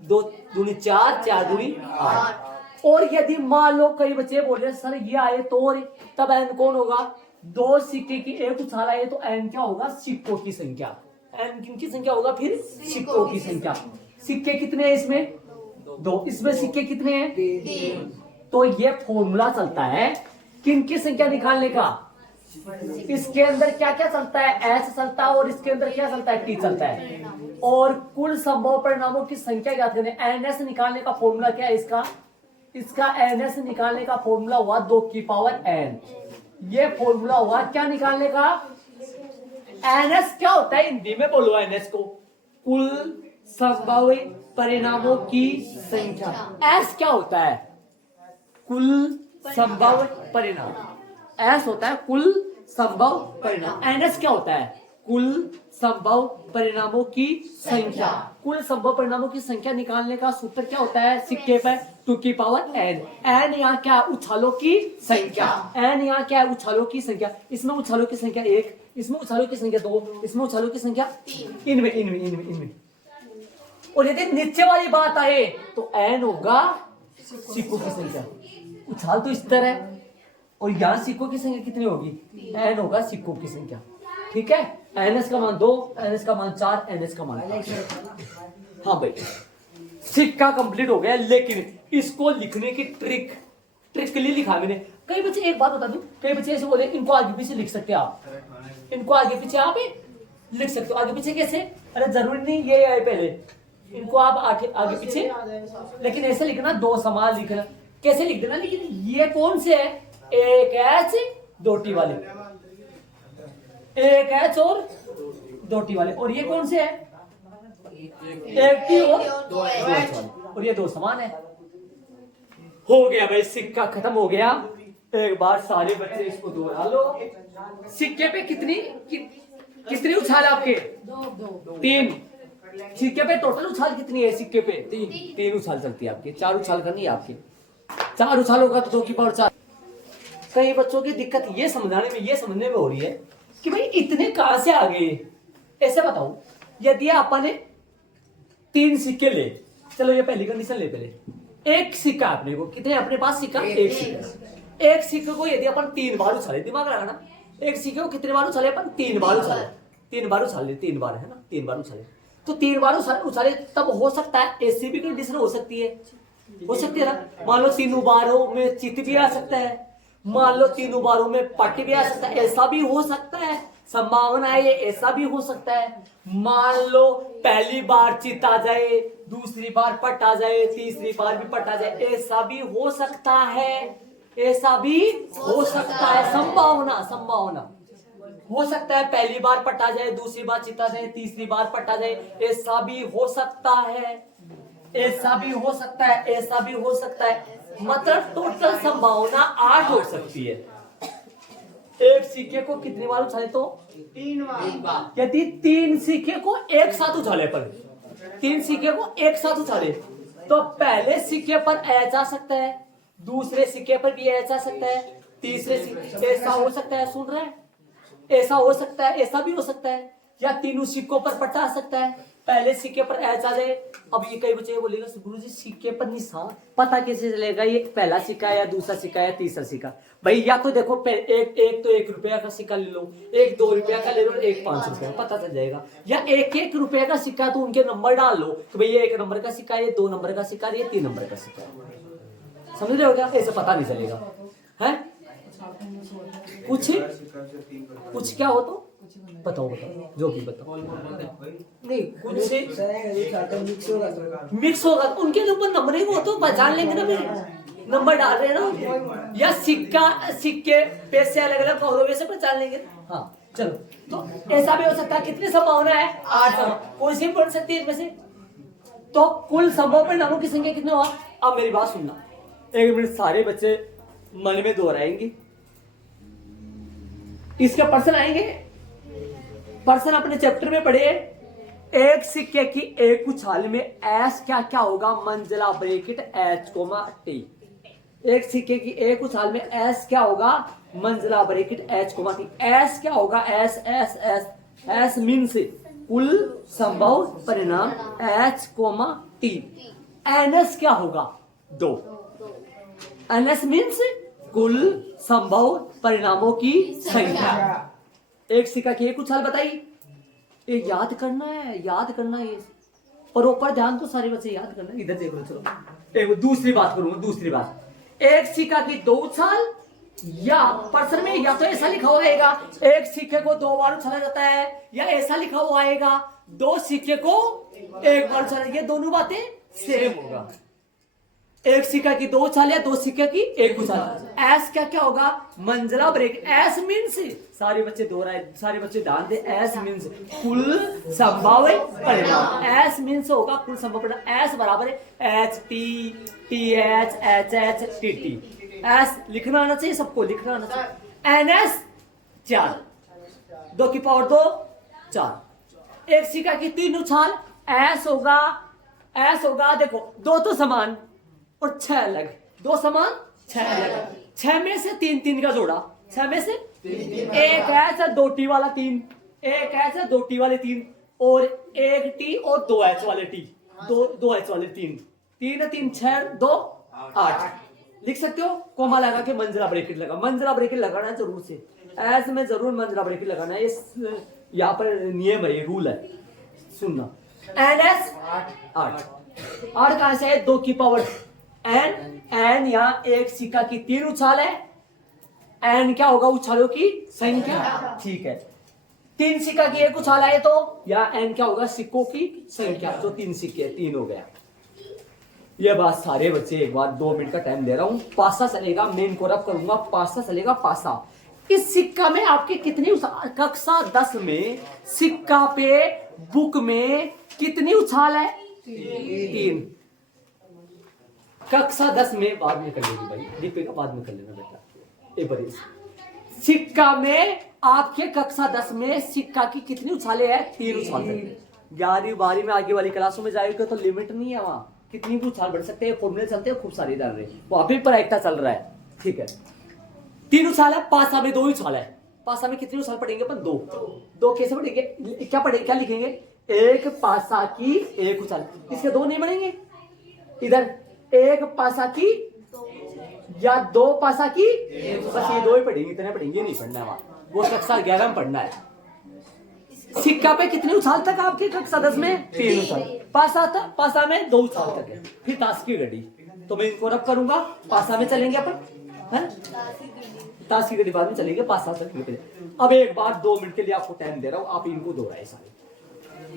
2 दूनी 4, 4 दूनी 8। और यदि मान लो कई बच्चे बोल रहे सर ये आए तो, तब n कौन होगा? 2 सिक्के की 1 उछाल आए तो n क्या होगा? सिक्कों की संख्या। n किनकी संख्या होगा? फिर सिक्कों की संख्या। सिक्के कितने हैं इसमें? 2। इसमें सिक्के कितने हैं? तो ये फॉर्मूला चलता है किन की संख्या निकालने का। इसके अंदर क्या क्या चलता है? एस चलता है, और इसके अंदर क्या चलता है? टी चलता है। और कुल संभव परिणामों की संख्या ज्ञात करनी। एनएस निकालने का फॉर्मूला क्या है इसका एनएस निकालने का फॉर्मूला हुआ 2 की पावर एन। ये फॉर्मूला हुआ क्या निकालने का? एनएस क्या होता है? हिंदी में बोलो एनएस को। कुल संभावित परिणामों की संख्या। एस क्या होता है? कुल संभव परिणाम। एस होता है कुल संभव परिणाम। एनएस क्या होता है? कुल संभव परिणामों की संख्या। कुल संभव परिणामों की संख्या निकालने का सूत्र क्या होता है? सिक्के पर 2 की पावर एन। एन यहाँ क्या है? उछालों की संख्या। एन यहाँ क्या है? उछालों की संख्या। इसमें उछालों की संख्या 1, इसमें उछालों की संख्या 2, इसमें उछालों की संख्या 3। इनमें और यदि नीचे वाली बात आए तो एन होगा सिक्कों की संख्या। उछाल तो इस तरह है, और यहाँ सिक्कों की संख्या कितनी होगी? एन होगा सिक्कों की संख्या। ठीक है। एनएस का मान 2, एनएस का मान 4, एनएस का मान 5। हाँ भाई, सिक्का कंप्लीट हो गया। लेकिन इसको लिखने की ट्रिक के लिए लिखा मैंने। कई बच्चे, एक बात बता दूं, कई बच्चे ऐसे बोले इनको आगे पीछे लिख सकते हैं आप, इनको आगे पीछे आप लिख सकते हो। आगे पीछे कैसे? अरे जरूरी नहीं ये आए पहले, इनको आप आगे पीछे, लेकिन ऐसे लिखना 2 समान लिखना। कैसे लिख देना? लेकिन ये कौन से है? एक एच 2 टी वाले, एक एच और 2 टी वाले। और ये कौन से है? एक टी और 2 एच वाले। और ये 2 समान है। हो गया भाई, सिक्का खत्म हो गया। एक बार सारे बच्चे इसको दोहरा लो। सिक्के पे कितनी उछाल आपके? 3। सिक्के पे टोटल उछाल कितनी है? सिक्के पे 3 उछाल चलती है आपकी। 4 उछाल करनी है आपकी। 4 उछाल होगा तो 2 की पावर 4। कई बच्चों की दिक्कत ये समझने में हो रही है कि भाई इतने कहां से आ गए। ऐसे बताओ, यदि आपने 3 सिक्के ले, चलो ये पहली कंडीशन ले। पहले एक सिक्का अपने को, कितने अपने पास सिक्का? एक सिक्का। एक सिक्के को यदि अपन 3 बार उछाले, दिमाग लगाना, एक सिक्के को कितने बार उछाले अपन? 3 बार उछाले। 3 बार उछाले, 3 बार है ना, 3 बार उछाले। तो 3 बार उछाले तब हो सकता है ऐसी भी कंडीशन हो सकती है ना। मान लो 3 बारों में चित भी आ सकता है, मान लो 3 बारों में पट भी आ सकता है, ऐसा भी हो सकता है। संभावना है ये, ऐसा भी हो सकता है। मान लो पहली बार चित आ जाए, दूसरी बार पट आ जाए, तीसरी बार भी पट आ जाए, ऐसा भी हो सकता है। ऐसा भी हो सकता है। संभावना हो सकता है। पहली बार पट आ जाए, दूसरी बार चित आ जाए, तीसरी बार पट आ जाए, ऐसा भी हो सकता है। ऐसा भी हो सकता है, ऐसा भी हो सकता है। मतलब टोटल संभावना 8 हो सकती है। एक सिक्के को कितनी बार उछाले? तो 3 बार। यदि 3 सिक्के को एक साथ उछाले, पर 3 सिक्के को एक साथ उछाले तो पहले सिक्के पर एच आ सकता है, दूसरे सिक्के पर भी एच आ सकता है, तीसरे सिक्के, ऐसा हो सकता है। सुन रहे हैं? ऐसा हो सकता है, ऐसा भी हो सकता है। या तीनों सिक्कों पर पटा आ सकता है, पहले सिक्के पर एच आ जाए। अब ये कई बच्चे बोलेगा गुरुजी सिक्के पर निशान पता कैसे चलेगा? ये पहला सिक्का या दूसरा सिक्का या तीसरा सिक्का? भाई या तो देखो, एक तो 1 रुपया का सिक्का ले लो, एक 2 रुपया का ले लो, एक 5 रुपया, पता चल जाएगा। या 1-1 रुपया का सिक्का, तो उनके नंबर डाल लो कि भाई ये 1 नंबर का सिक्का, ये 2 नंबर का सिक्का, ये 3 नंबर का सिक्का। समझ रहे हो क्या? ऐसे पता नहीं चलेगा है। कुछ क्या हो तो बताओ, जो भी बताओ। नहीं कुछ मिक्स होगा तो उनके ऊपर नंबर वो तो पहचान लेंगे ना। फिर नंबर डाल रहे हैं ना, या सिक्के पैसे अलग अलग कौरों से पहचान लेंगे। हाँ चलो, तो ऐसा भी हो सकता है। कितनी संभावना है? 8। कौन सी बढ़ सकती है इनमें से? तो कुल संभव परिणामों की संख्या कितना हुआ? अब मेरी बात सुनना, 1 मिनट सारे बच्चे मन में दोहराएंगे। इसके पर्सन आएंगे, पर्सन अपने चैप्टर में पढ़े। एक सिक्के की एक उछाल में एस क्या क्या होगा? मंजिला ब्रैकेट एच कोमा टी। एक सिक्के की एक उछाल में एस क्या होगा? मंजिला bracket H coma T. S क्या होगा? S S S S means कुल संभव परिणाम एच कोमा टी। एनएस क्या होगा? 2। एनएस मीन्स कुल संभव परिणामों की संख्या। एक सिक्का की एक उछाल बताई, ये याद करना है ये। प्रॉपर ध्यान तो सारे बच्चे याद करना। इधर देखो, चलो एक दूसरी बात करूंगा। दूसरी बात, एक सिक्का की 2 उछाल, या प्रश्न में या तो ऐसा लिखा हुआ आएगा एक सिक्के को 2 बार उछाला जाता है, या ऐसा लिखा हुआ आएगा 2 सिक्के को 1 बार उछाला। ये दोनों बातें सेम होगा। एक सिक्का की 2 उछाल या 2 सिक्के की 1 उछाल। एस क्या होगा? मंजिला ब्रेक। एस मीन्स, सारे बच्चे दोहराए, सारे बच्चे ध्यान दे। एस मीन्स कुल संभावित परिणाम। एस मीन्स होगा कुल संभव परिणाम। एस बराबर है H T T H H H T T. S लिखना आना चाहिए, सबको लिखना आना चाहिए। एन एस 4, 2 की पावर 2 4। एक सिक्का की 3 उछाल, एस होगा देखो 2 तो समान और 6 अलग। 2 समान 6 अलग। 6 में से 3 3 का जोड़ा, 6 में से एक एच 2 टी वाला 3, एक एच 2 टी वाले 3, और एक टी और 2 एच वाले टी, 2 एच वाले 3, 3 3 6 2 8। लिख सकते हो। कोमा लगा के मंजिला ब्रैकेट लगा। मंजिला ब्रैकेट लगाना है जरूर से, ऐसे में जरूर मंजिला ब्रैकेट लगाना है। इस यहाँ पर नियम है, ये रूल है, सुनना। एन एस 8 कहां से है? 2 की पावर एन यहाँ एक सिक्का की 3 उछाल है। एन क्या होगा? उछालों की संख्या, ठीक है। 3 सिक्का की 1 उछाल है तो या एन क्या होगा? सिक्कों की संख्या। जो 3 सिक्के 3 हो गया। ये बात सारे बच्चे एक बार 2 मिनट का टाइम दे रहा हूं। पासा चलेगा, मेन को रब करूंगा, पासा चलेगा। पासा इस सिक्का में आपके कितनी उछाल? कक्षा 10 में सिक्का पे बुक में कितनी उछाल है? 3। कक्षा 10 में बाद में कर लेगी भाई, दीपिका बाद में कर लेना बेटा। एक बार सिक्का में आपके कक्षा 10 में सिक्का की कितनी उछाले है? 3 उछाल। 11वीं 12वीं में आगे वाली क्लासों में जाएगा तो लिमिट नहीं है, वहां कितनी भी उछाल बढ़ सकते हैं। फॉर्मूले चलते हैं खूब सारे डाल रहे, वहां पे प्रायिकता चल रहा है, ठीक है। 3 उछाल है। पासा में 2 उछाल है। पासा में कितनी उछाल पढ़ेंगे अपन? 2 कैसे पढ़ेंगे? क्या पढ़ेंगे, क्या लिखेंगे? एक पासा की 1 उछाल। इसके 2 नहीं बनेंगे। इधर एक पासा की या 2 पासा की, बस ये 2 ही पढ़ेंगे, इतने पढ़ेंगे नहीं पढ़ना है वहां, वो कक्षा 11 में पढ़ना है। सिक्का पे कितने उछाल तक आपके कक्षा 10 में? 3 उछाल। पासा में 2 उछाल तक है। फिर ताश की घड़ी, तो मैं इनको रब करूंगा। पासा में चलेंगे अपन, है? ताश की घड़ी बाद में चलेंगे, पासा तक निकले। अब एक बार 2 मिनट के लिए आपको टाइम दे रहा हूं, आप इनको दोहराए सारे।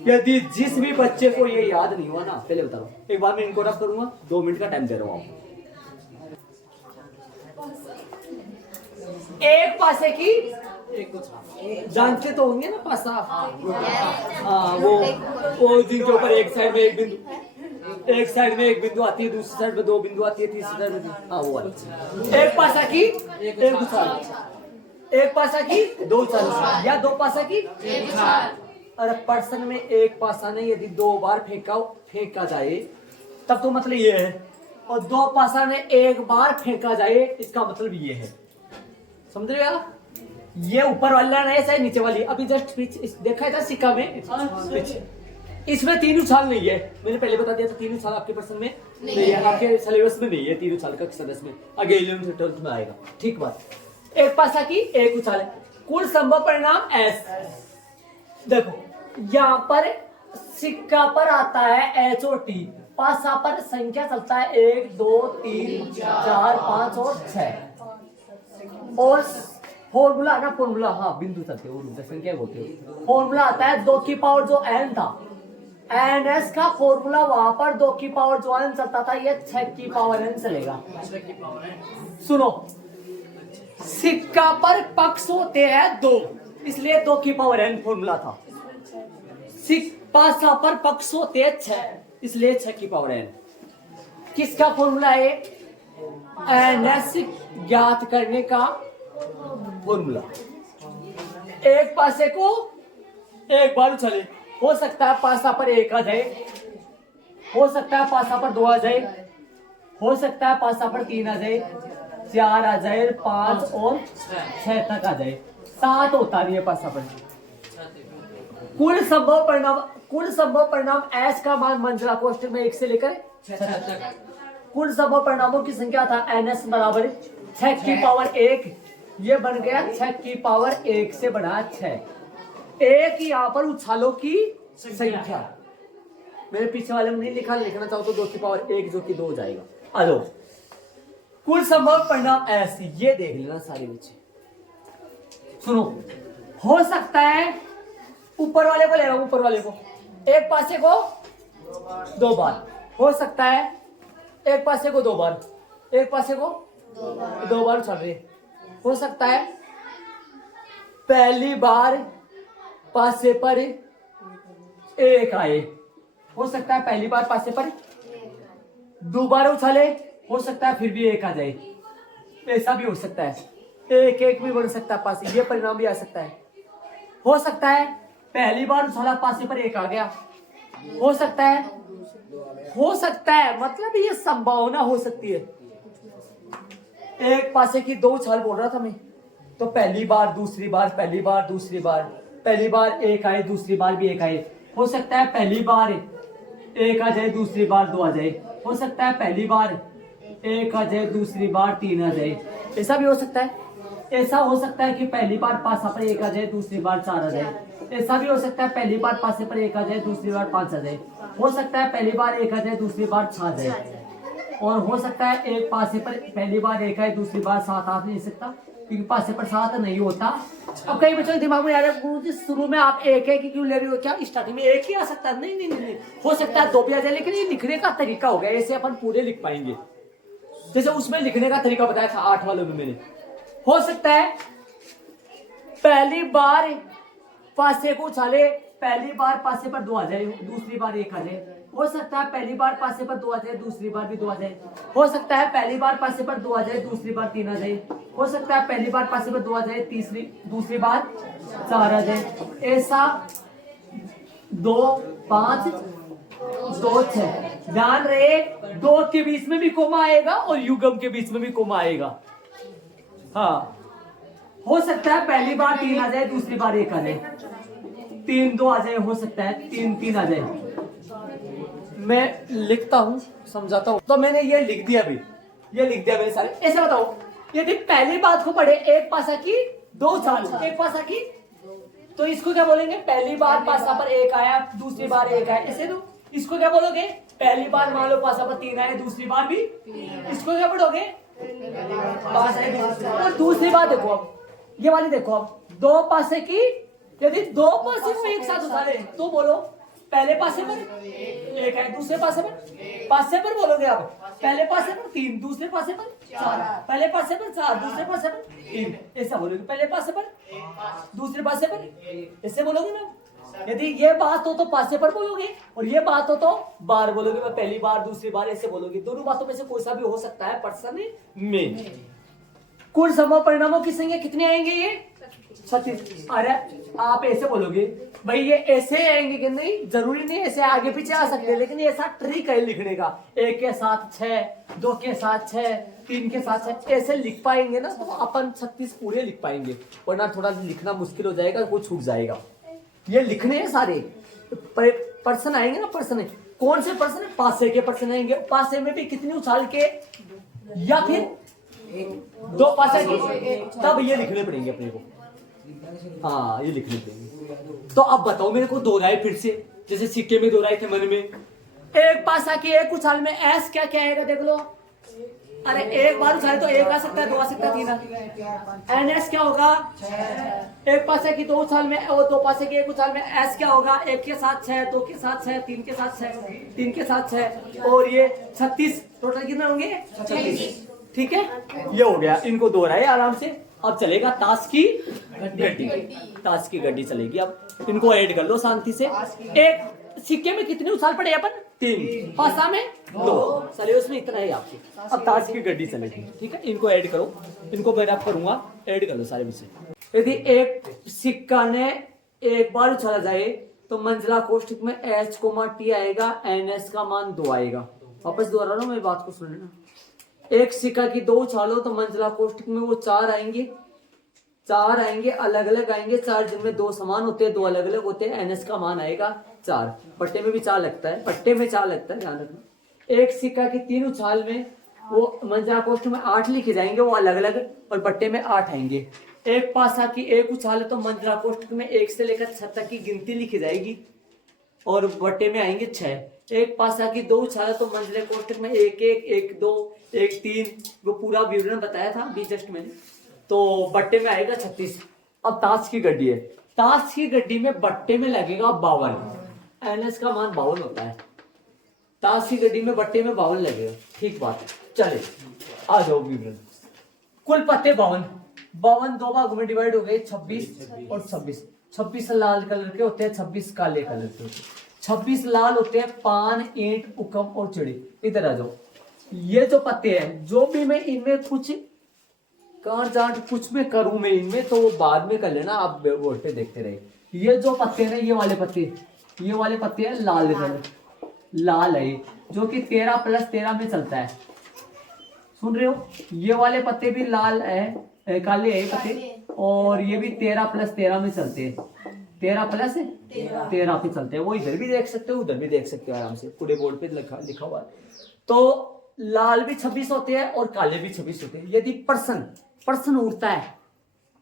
यदि जिस भी बच्चे को ये याद नहीं हुआ ना, पहले बता रहा हूं, एक बार मैं इनको रब करूंगा, 2 मिनट का टाइम दे रहा हूं आपको। एक पासे की जानते तो होंगे ना पासा? हाँ, वो जिनके ऊपर एक साइड में एक बिंदु, एक साइड में एक बिंदु आती है, दूसरी साइड में 2 बिंदु आती है, तीसरी साइड में, हाँ वो वाली। एक पासा की 1 उछाल, एक पासा की 2 उछाल, या 2 पासा की 1 उछाल। और प्रश्न में एक पासा ने यदि 2 बार फेंका जाए तब तो मतलब ये है, और 2 पासा ने 1 बार फेंका जाए इसका मतलब ये है। समझ रहे हो? ये ऊपर वाला नहीं है, चाहे नीचे वाली। अभी जस्ट देखा था सिक्का में पीछे, इसमें 3 उछाल नहीं है। मैंने पहले बता दिया था 3 उछाल आपके प्रश्न में नहीं है, आपके सिलेबस में नहीं है 3 उछाल का सदस्य में, आगे 11th से 12th में आएगा, ठीक बात। एक पासा की 1 उछाल है। कुल संभव परिणाम एस। देखो यहाँ पर सिक्का पर आता है एच और टी, पासा पर संख्या चलता है 1 2 3 4 5 और 6, और फॉर्मूला ना, फॉर्मूला हाँ बिंदु चलते हैं, संख्या बोलते हैं। फॉर्मूला आता है 2 की पावर जो एन था, एन एस का फॉर्मूला वहां पर 2 की पावर जो एन चलता था, ये 6 की पावर एन चलेगा। सुनो, सिक्का पर पक्ष होते हैं 2, इसलिए 2 की पावर एन फॉर्मूला था। पासा पर पक्ष होते हैं 6, इसलिए 6 की पावर एन। किसका फॉर्मूला है? एन एस ज्ञात करने का फॉर्मूला। एक पासे को 1 बार उछाले, हो सकता है पासा पर 1 आ जाए, हो सकता है पासा पर 2 आ जाए, हो सकता है पासा पर 3 आ जाए, 4 आ जाए, 5 और 6 तक आ जाए, 7 होता नहीं है पासा पर। कुल संभव परिणाम एस का मान मंजिला कोष्ठक में 1 से लेकर 6 तक। कुल संभव परिणामों की संख्या था एन एस बराबर 6 की पावर 1, ये बन गया 6 की पावर 1 से बढ़ा 6। एक यहाँ पर उछालों की संख्या, मेरे पीछे वाले में नहीं लिखा, लिखना चाहो तो 2 की पावर 1 जो कि 2 हो जाएगा। हेलो, कुल संभव परिणाम ऐसे ये देख लेना सारे बच्चे। सुनो, हो सकता है ऊपर वाले को लेगा, ऊपर वाले को एक पासे को 2 बार, हो सकता है एक पासे को 2 बार, एक पासे को 2 बार चल रही, हो सकता है पहली बार पासे पर 1 आए, हो सकता है पहली बार पासे पर 2 बार उछाले, हो सकता है फिर भी 1 आ जाए, ऐसा भी हो सकता है, 1-1 भी बढ़ सकता है पासे, ये परिणाम भी आ सकता है। हो सकता है पहली बार उछाला पासे पर 1 आ गया, हो सकता है मतलब ये संभावना हो सकती है। एक पासे की 2 उछाल बोल रहा था मैं, तो पहली बार दूसरी बार, पहली बार दूसरी बार, पहली बार 1 आए, दूसरी बार भी 1 आए, हो सकता है पहली बार 1 आ जाए, दूसरी बार 2 आ जाए, हो सकता है पहली बार 1 आ जाए, दूसरी बार 3 आ जाए, ऐसा भी हो सकता है। ऐसा हो सकता है कि पहली बार पासा पर 1 आ जाए, दूसरी बार 4 आ जाए, ऐसा भी हो सकता है पहली बार पासे पर 1 आ जाए, दूसरी बार 5 आ जाए, हो सकता है पहली बार 1 आ जाए, दूसरी बार 6 आ जाए, और हो सकता है एक पासे पर पहली बार 1 आए, दूसरी बार 7 आ नहीं सकता, क्योंकि पासे पर 7 नहीं होता। अब कई बच्चों के दिमाग में आ रहा है गुरुजी शुरू में आप 1 क्यों ले रहे हो, क्या स्टार्टिंग में 1 ही आ सकता है? नहीं नहीं नहीं, हो सकता है 2 भी आ जाए, लेकिन ये लिखने का तरीका हो गया, ऐसे अपन पूरे लिख पाएंगे, जैसे उसमें लिखने का तरीका बताया था 8 वालों में मैंने। हो सकता है पहली बार पासे को उछाले, पहली बार पासे पर 2 आ जाए, दूसरी बार 1 आ जाए, हो सकता है पहली बार पासे पर 2 आ जाए, दूसरी बार भी 2 आ जाए, हो सकता है पहली बार पासे पर 2 आ जाए, दूसरी बार 3 आ जाए, हो सकता है पहली बार पासे पर 2 आ जाए, दूसरी बार 4 आ जाए, ऐसा 2 5 2 6। ध्यान रहे 2 के बीच में भी कोमा आएगा और युग्म के बीच में भी कोमा आएगा। हाँ, हो सकता है पहली बार 3 आ जाए, दूसरी बार 1 आ जाए, 3 2 आ जाए, हो सकता है 3 3 आ जाए। मैं लिखता हूं, समझाता हूं, तो मैंने ये लिख दिया अभी, ये लिख दिया मैंने सारे। ऐसे बताओ, यदि पहली बात को पढ़े एक पासा की 2 उछाल, एक पासा की, तो इसको क्या बोलेंगे? पहली बार पासा पर 1 आया, दूसरी बार 1 आया, ऐसे तो इसको क्या बोलोगे? पहली बार मान लो पासा पर 3 आया, दूसरी बार भी, इसको क्या पढ़ोगे? और दूसरी बात देखो, अब ये वाली देखो, अब 2 पासे की, यदि 2 पासे को एक साथ उछाले तो बोलो पहले पासे पर 1 है, दूसरे पासे पर बोलोगे आप, पहले पासे पर 3, दूसरे पासे पर 4, पहले पासे पर 4, दूसरे पासे पर 3, ऐसा बोलोगे, पहले पासे पर दूसरे पासे पर, ऐसे बोलोगे ना। यदि ये बात हो तो पासे पर बोलोगे, और ये बात हो तो बार बोलोगे, मैं पहली बार दूसरी बार ऐसे बोलोगे। दोनों बातों में से कोई सा भी हो सकता है पर्सन में। कुल संभव परिणामों की संख्या कितने आएंगे? ये 36। अरे आप ऐसे बोलोगे भाई ये ऐसे आएंगे कि नहीं, जरूरी नहीं ऐसे आगे पीछे आ सकते, लेकिन ये ऐसा ट्रिक है लिखने का, 1 के साथ 6, 2 के साथ 6, 3 के साथ 6, ऐसे लिख पाएंगे ना तो अपन 36 पूरे लिख पाएंगे, वरना थोड़ा लिखना मुश्किल हो जाएगा, वो छूट जाएगा। ये लिखने हैं सारे पर्सन आएंगे ना, पर्सन है कौन से पर्सन है? पासे के पर्सन आएंगे, पासे में भी कितनी उछाल के, या फिर 2 पासे की, तब ये लिखने पड़ेंगे अपने को। हाँ, ये लिखने पड़ेंगे। तो अब बताओ मेरे को दोहराए फिर से, जैसे सिक्के में दोहराए थे मन में, एक पासा की एक उछाल में एस क्या क्या आएगा देख लो। अरे एक बार उछाले तो 1 आ सकता है, 2 आ सकता है, 3 आ, एन एस क्या होगा? एक पासे की 2 उछाल में और 2 पासे की 1 उछाल में एस क्या होगा? 1 के साथ 6, 2 के साथ 6, 3 के साथ 6, 3 के साथ 6, और ये 36, टोटल कितने होंगे? 36। ठीक है, ये हो गया। इनको दोहराए आराम से। अब चलेगा ताश की गड्डी, ताश की गड्डी चलेगी। अब इनको ऐड कर लो शांति से। एक सिक्के में कितने उछाल पड़े अपन? 3, पासा में 2, चलिए उसमें इतना ही आपके। अब ताश की गड्डी चलेगी, ठीक है। इनको ऐड करो, इनको मैं रब करूंगा, ऐड कर लो सारे विषय। यदि एक सिक्का ने एक बार उछाला जाए तो मंजिला कोष्ठक में एच कोमा टी आएगा, एन एस का मान 2 आएगा। वापस दोहरा रहा हूं, मेरी बात को सुन लेना। एक सिक्का की 2 उछालो तो मंजिला कोष्ठक में वो 4 आएंगे, 4 आएंगे, अलग अलग आएंगे, 4 जिनमें 2 समान होते हैं, 2 अलग अलग होते हैं, एनएस का मान आएगा 4। पट्टे में भी 4 लगता है, पट्टे में 4 लगता है, ध्यान रखना। एक सिक्का की 3 उछाल में वो मंजिला कोष्ठक में 8 लिखे जाएंगे, वो अलग अलग, और पट्टे में 8 आएंगे। एक पासा की 1 उछाल तो मंजिला कोष्ठक में 1 से लेकर 6 तक की गिनती लिखी जाएगी, और बट्टे में आएंगे 6। एक पासा की दो उछाला तो मंजिले कोष्टक में एक एक एक दो एक तीन, वो पूरा विवरण बताया था अभी जस्ट मैंने। तो बट्टे में आएगा 36। अब ताश की गड्डी है, ताश की गड्डी में बट्टे में लगेगा 52, एनएस का मान 52 होता है। ताश की गड्डी में बट्टे में 52 लगेगा, ठीक बात है। चले आ जाओ विवरण। कुल पत्ते 52, 52 दो भागों में डिवाइड हो गए 26 और 26। 26 लाल कलर के होते हैं, 26 काले कलर के होते हैं। 26 लाल होते हैं पान, ईंट, उकम और चिड़ी। इधर आ जाओ। ये जो पत्ते हैं, जो भी मैं इनमें कुछ काट जाट कुछ में करूं मैं इनमें, तो वो बाद में कर लेना, आप बोलते देखते रहे। ये जो पत्ते हैं, ये वाले पत्ते, ये वाले पत्ते हैं लाल कलर, लाल है जो कि 13 + 13 में चलता है। सुन रहे हो? ये वाले पत्ते भी लाल है, काले है पत्ते, और ये भी 13 + 13 में चलते हैं। 13 + 13 पे चलते हैं। वो इधर भी देख सकते हो, उधर भी देख सकते हो आराम से, पूरे बोर्ड पे लिखा हुआ है। तो लाल भी 26 होते हैं और काले भी 26 होते हैं। यदि प्रश्न उठता है,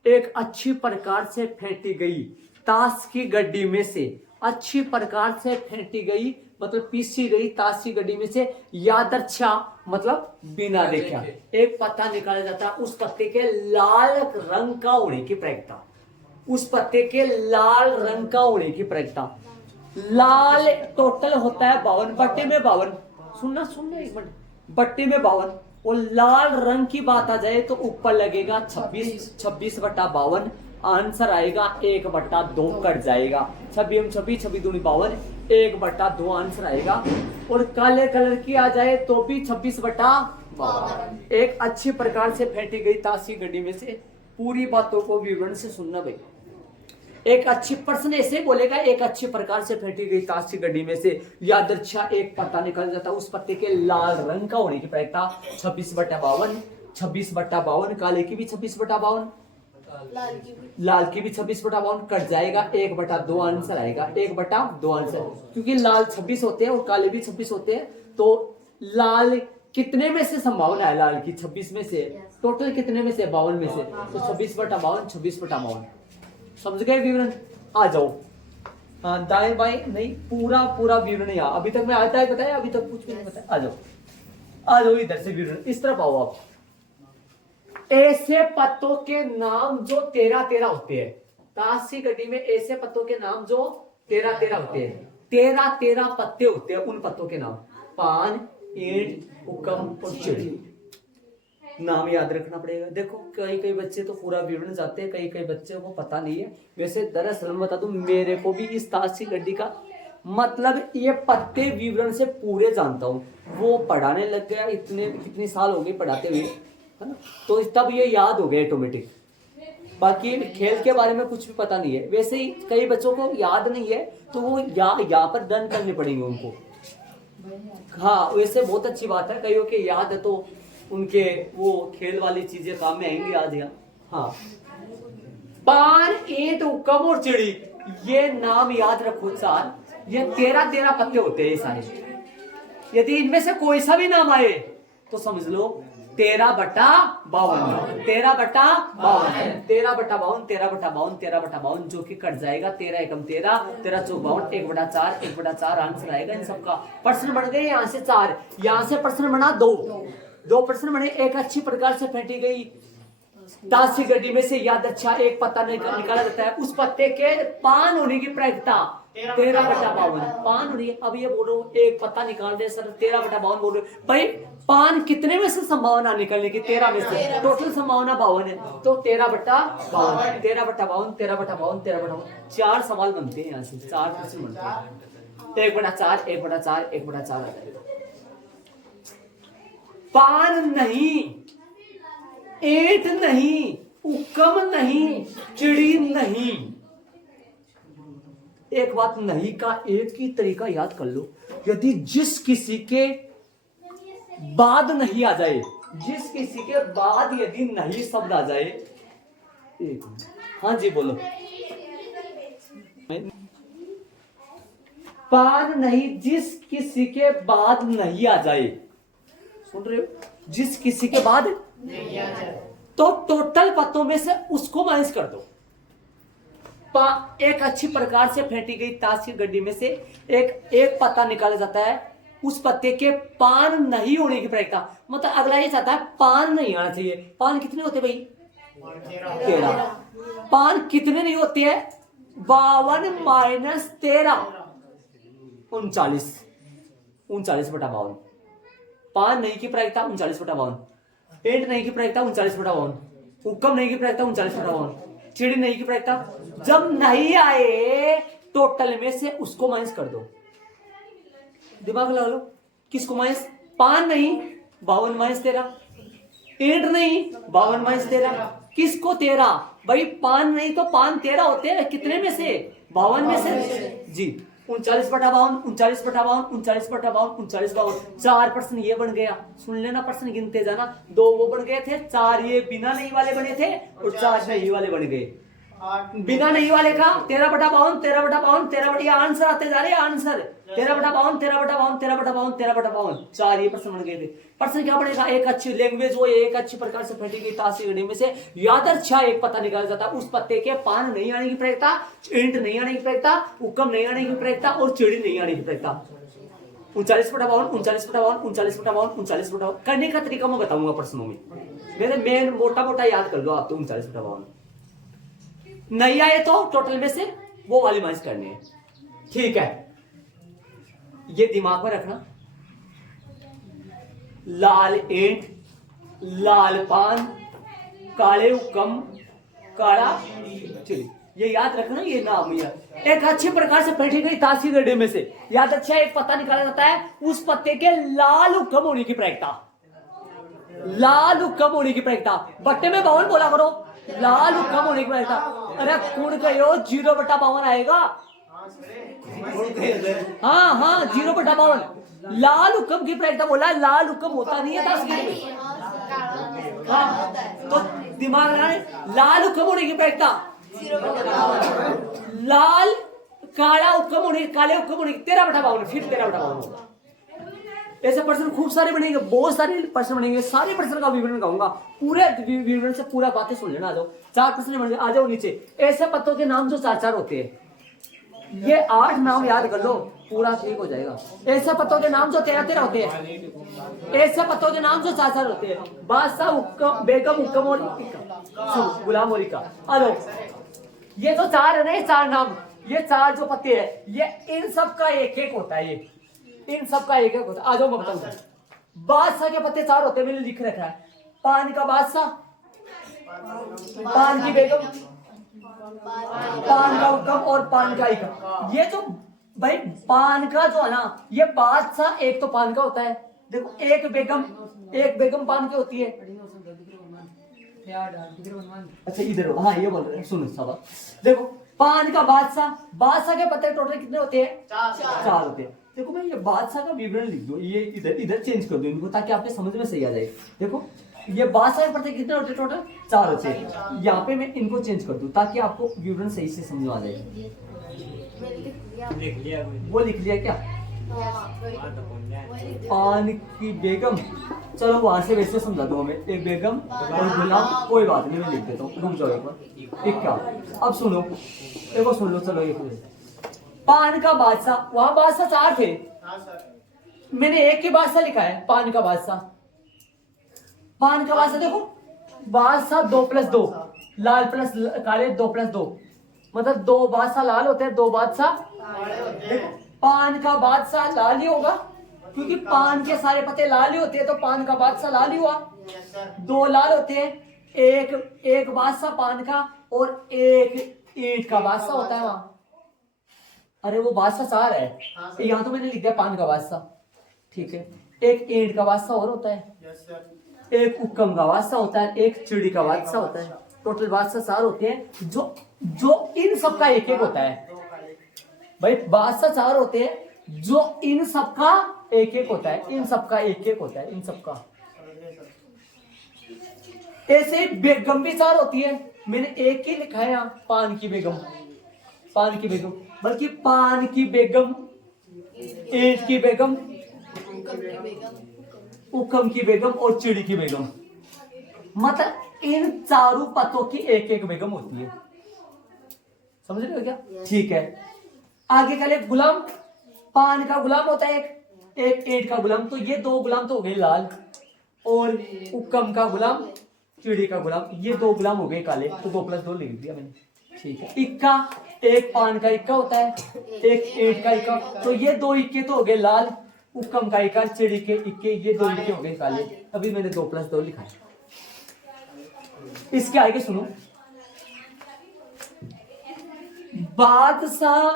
एक अच्छी प्रकार से फेंटी गई ताश की गड्डी में से, अच्छी प्रकार से फेंटी गई मतलब पीसी गई ताश की गड्डी में से, यादर्च्छा मतलब बिना देखा एक पत्ता निकाला जाता है। उस पत्ते के लाल रंग का होने की प्रयोक्ता, उस पत्ते के लाल रंग का होने की प्रयोक्ता। लाल टोटल होता है 52, बट्टे में 52। सुनना एक मिनट, बट्टे में 52 और लाल रंग की बात आ जाए तो ऊपर लगेगा 26, 26/52। आंसर आएगा 1/2 कट जाएगा। 26 26 26 दूनी 52, 1/2 आंसर आएगा। और काले कलर की आ जाए तो भी 26/52। एक अच्छी प्रकार से फेंटी गई ताश की गड्डी में से, पूरी बातों को विवरण से सुनना भाई। एक अच्छी पर्सन ऐसे बोलेगा, एक अच्छी प्रकार से फेंटी गई ताश की गड्डी में से यादर्च्छा एक पत्ता निकल जाता, उस पत्ते के लाल रंग का होने की प्रयोक्ता। 26/52, 26/52, काले की भी 26/52, लाल की भी 26/52 कट जाएगा, 1/2 आंसर आएगा। 1/2 आंसर, क्योंकि लाल 26 होते हैं और काले भी 26 होते हैं। तो लाल कितने में से संभावना है? लाल की 26 में से, टोटल कितने में से? 52 में से। तो 26/52, 26/52। समझ गए विवरण? आ जाओ। हाँ, दाएं बाएं नहीं, पूरा विवरण यहाँ। अभी तक मैं आता है बताया, अभी तक कुछ भी नहीं बताया। आ जाओ इधर से विवरण, इस तरफ आओ आप। ऐसे पत्तों के नाम जो 13 होते हैं, ताश की गड्डी में ऐसे पत्तों के नाम जो 13 होते हैं। 13 पत्ते होते हैं, उन पत्तों के नाम पान, ईंट, उकम और चिड़ी। नाम याद रखना पड़ेगा। देखो कई बच्चे तो पूरा विवरण जाते हैं, कई बच्चे को पता नहीं है। वैसे दरअसल बता दूं, मेरे को भी इस ताश की गड्डी का मतलब ये पत्ते विवरण से पूरे जानता हूँ। वो पढ़ाने लग गया, कितने साल हो गए पढ़ाते हुए, है ना, तो तब ये याद हो गया ऑटोमेटिक। बाकी खेल के बारे में कुछ भी पता नहीं है। वैसे ही कई बच्चों को याद नहीं है, तो वो यहाँ पर डन करने पड़ेंगे उनको। हाँ, वैसे बहुत अच्छी बात है, कईयों के याद है तो उनके वो खेल वाली चीजें काम में आएंगी आज यहाँ। हाँ, पान, ईंट, उकम और चिड़ी, ये नाम याद रखो चार। ये 13 पत्ते होते हैं ये सारे। यदि इनमें से कोई सा भी नाम आए तो समझ लो 13/52, 13/52, 13/52, 13/52, 13/52, जो कि कट जाएगा 13 एकम 13, 13 चौक 52, 1/4, 1/4 आंसर आएगा इन सबका। प्रश्न बन गए यहाँ से 4, यहाँ से प्रश्न बना 2 प्रश्न बने। एक अच्छी प्रकार से फेंटी गई ताश की गड्डी में से यादर्च्छा एक पत्ता निकाला जाता है, उस पत्ते के पान होने की प्रयोक्ता। 13/52 पान होनी है। अब ये बोल रहे हो एक पत्ता निकाल दे सर, 13/52 बोल रहे हो भाई। पान कितने में से संभावना निकलने की? 13 में से। टोटल संभावना 52 है, तो 13/52, 13/52, 13/52, 13/52। 4 सवाल बनते हैं यहाँ से, 4 प्रश्न बनते हैं। 1/4, 1/4, 1/4 आ जाएगा। पान नहीं, ईंट नहीं, उकम नहीं, चिड़ी नहीं। एक बात नहीं का एक ही तरीका याद कर लो। यदि जिस किसी के बाद नहीं आ जाए, जिस किसी के बाद यदि नहीं शब्द आ जाए, एक हाँ जी बोलो। पान नहीं, जिस किसी के बाद नहीं आ जाए, सुन रहे हो? जिस किसी के बाद नहीं आ जाए, तो टोटल पत्तों में से उसको माइनस कर दो। एक अच्छी प्रकार से फेंटी गई ताश की गड्डी में से एक पत्ता निकाला जाता है। उस पत्ते के पान नहीं होने की प्रक्रिया, मतलब अगला ये चाहता है पान नहीं आना चाहिए। पान कितने होते भाई? 13। पान कितने नहीं होते हैं? 52 माइनस 13 39। 39/52। पान नहीं की प्रायिकता 39/52। एंट नहीं की प्रायिकता 39/52। हुक्म नहीं की प्रायिकता 39/52। चिड़ी नहीं की प्रायिकता, जब नहीं आए टोटल में से उसको माइनस कर दो। दिमाग लगा लो, किसको माइनस? पान नहीं 52 माइनस 13, एंट नहीं 52 माइनस 13, किसको 13? भाई पान नहीं तो पान 13 होते हैं, कितने में से? 52 में से जी। 39/52, 39/52, 39/52, 39/52। 4% ये बन गया। सुन लेना, पर्सन गिनते जाना। 2 वो बन गए थे, 4 ये बिना नहीं वाले बने थे और 4 नहीं वाले बन गए। बिना नहीं वाले का 13/52, 13/52, 13 ये आंसर आते जा रहे हैं। आंसर 13/52, 13/52, 13/52, 13/52। 4 ये पर्सन बन गए थे। पर्सन क्या बनेगा? एक अच्छी लैंग्वेज हो, एक अच्छी प्रकार से फेंटी गई ताश की गड्डी में से यादर्छा एक पत्ता निकाला जाता है। उस पत्ते के पान नहीं आने की प्रक्रिया, इंट नहीं आने की प्रक्रिया, हुक्म नहीं आने की प्रक्रिया और चिड़ी नहीं आने की प्रक्रिया। 39/52, 39/52, 39/52, 39/52 करने का तरीका मैं बताऊंगा प्रश्नों में। मेरे मेन मोटा याद कर लो आप तो। 39/52 नहीं आए तो टोटल में से वो वाली माइनस करनी है। ठीक है, ये दिमाग में रखना। लाल ईंट, लाल पान, काले हुक्म, काला चिड़ी, ये याद रखना। ये नाम ये एक अच्छी प्रकार से बैठी गई ताश की गड्ढे में से याद अच्छा एक पत्ता निकाला जाता है। उस पत्ते के लाल हुक्म होने की प्रक्रिया, लाल हुक्म होने की प्रक्रिया। बट्टे में 52 बोला करो, लाल हुक्म होने की प्रक्रिया। अरे कुड़ गए हो, 0/52 आएगा। हाँ 0/52। लाल हुक्म की प्रक्रिया बोला, लाल हुक्म होता नहीं है ताश की में। हाँ, तो दिमाग लगाने, लाल हुक्म होने की प्रक्रिया, लाल काला हुक्म होने, काले हुक्म होने की 13/52, फिर 13/52 होगा। ऐसे पर्सन खूब सारे बनेंगे, बहुत सारे पर्सन बनेंगे। सारे पर्सन का विवरण कहूंगा, पूरे विवरण से पूरा बातें सुन लेना। आ जाओ, 4 पर्सन बन, आ जाओ नीचे। ऐसे पत्तों के नाम जो 4-4 होते हैं, ये 8 नाम याद कर लो, पूरा ठीक हो जाएगा। ऐसे पत्तों के नाम जो 13-13 होते हैं, ऐसे पत्तों के नाम जो 4-4 होते हैं, बादशाह, हुक्म, बेगम, हुक्म और गुलाम और इक्का। आ जाओ, ये जो 4 है ना, ये 4 नाम, ये 4 जो पत्ते हैं, ये इन सब का एक होता है। ये इन सब का एक होता है। आ जाओ मैं बताऊंगा। बादशाह के पत्ते 4 होते हैं, मैंने लिख रखा है। पान का बादशाह, पान की बेगम, पान का हुक्म और पान का इक्का। ये जो भाई पान का जो है ना, ये बादशाह एक तो पान का होता है। देखो एक बेगम पान की होती है। अच्छा इधर, हाँ ये बोल रहे हैं, सुनो सब। देखो पान का बादशाह के पत्ते टोटल कितने होते हैं? 4 होते हैं। देखो भाई ये बादशाह का विवरण लिख दो, ये इधर चेंज कर दो इनको, ताकि आपके समझ में सही आ जाए। देखो ये बादशाह के पत्ते कितने होते हैं टोटल? 4 होते हैं। यहाँ पे मैं इनको चेंज कर दूं ताकि आपको विवरण सही से समझ आ जाए। वो लिख लिया क्या? पान की बेगम, चलो वहां से वैसे समझा दो हमें। एक बेगम और गुलाम, कोई बात नहीं, मैं लिख देता हूँ, रुक जाओ एक बार। एक क्या, अब सुनो, देखो सुन लो, चलो एक। पान का बादशाह, वहां बादशाह 4 थे, मैंने एक के बादशाह लिखा है। पान का बादशाह देखो, बादशाह 2+2, लाल प्लस काले 2+2, मतलब 2 बादशाह लाल होते हैं, 2 बादशाह। पान का बादशाह लाल ही होगा, क्योंकि पान के सारे पत्ते लाल ही होते हैं, तो पान का बादशाह लाल ही हुआ। 2 लाल होते हैं, एक बादशाह पान का और एक ईंट का बादशाह होता है वहां। अरे वो बादशाह 4 है, यहाँ तो मैंने लिख दिया पान का बादशाह, ठीक है। एक ईंट का बादशाह और होता है, एक हुक्म का बादशाह होता है, एक चिड़ी का बादशाह होता है। टोटल बादशाह 4 होते हैं, जो इन सब का एक होता है। भाई बादशाह 4 होते हैं, जो इन सब का एक होता है, इन सब का एक होता है, इन सब का। ऐसे बेगम भी 4 होती है, मैंने एक ही लिखा है यहाँ, पान की बेगम, बल्कि पान की बेगम, ईंट की बेगम, हुक्म की बेगम और चिड़ी की बेगम। मतलब इन चारों पत्तों की एक बेगम होती है। समझ रहे हो क्या? ठीक है, आगे का ले गुलाम। पान का गुलाम होता है एक ईंट का गुलाम, तो ये दो गुलाम तो हो गए लाल, और उक्कम का गुलाम, चिड़ी का गुलाम, ये दो गुलाम हो गए काले, तो 2 + 2 लिख दिया मैंने। ठीक है, इक्का, एक पान का इक्का होता है, एक ईंट का इक्का, तो ये 2 इक्के तो हो गए लाल, उक्कम का इक्का, चिड़ी के इक्के, ये 2 इक्के हो गए काले। अभी मैंने 2 + 2 लिखा है। इसके आगे सुनो, बादशाह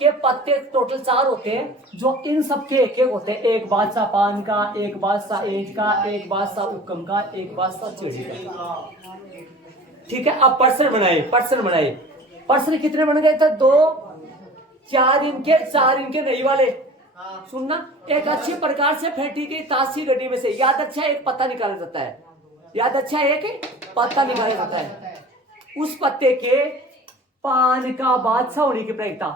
के पत्ते टोटल 4 होते हैं, जो इन सब के एक एक होते हैं। एक बादशाह पान का, एक बादशाह ईंट का, एक बादशाह उक्कम का, एक बादशाह चिड़ी का। ठीक है, अब पर्सन बनाए, पर्सन कितने बन गए थे? 2, 4 इनके, 4 इनके नहीं वाले। सुनना, एक अच्छी प्रकार से फेंटी गई ताशी गड्डी में से याद अच्छा एक पत्ता निकाला जाता है, याद अच्छा एक पत्ता निकाला जाता है। उस पत्ते के पान का बादशाह होने की प्रायिकता,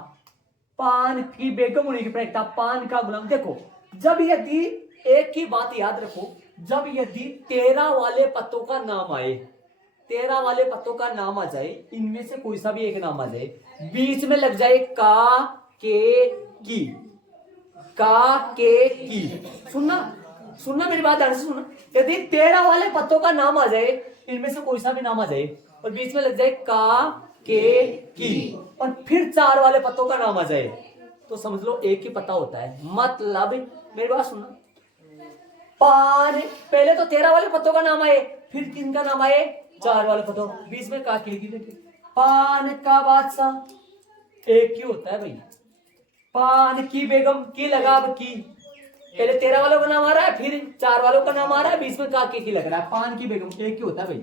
पान की बेगम होने की प्रायिकता, पान का गुलाम। देखो, जब यदि एक ही बात याद रखो, जब यदि 13 वाले पत्तों का नाम आए, 13 वाले पत्तों का नाम आ जाए, इनमें से कोई सा भी एक नाम आ जाए, बीच में लग जाए का, के, की, का, के, की। सुनना मेरी बात ध्यान से सुनना। यदि 13 वाले पत्तों का नाम आ जाए, इनमें से कोई सा भी नाम आ जाए, और बीच में लग जाए का, के, की, और फिर 4 वाले पत्तों का नाम आ जाए, तो समझ लो एक ही पत्ता होता है। मतलब मेरी बात सुनना, पान, पहले तो 13 वाले पत्तों का नाम आए, फिर किन का नाम आए? 4 वाले पत्तों, बीच में का, की, पान का बादशाह एक ही होता है भाई। पान की बेगम, की लगाव की, पहले 13 वालों का नाम आ रहा है, फिर 4 वालों का नाम आ रहा है, बीच में का, की लग रहा है। पान की बेगम एक ही होता है भाई।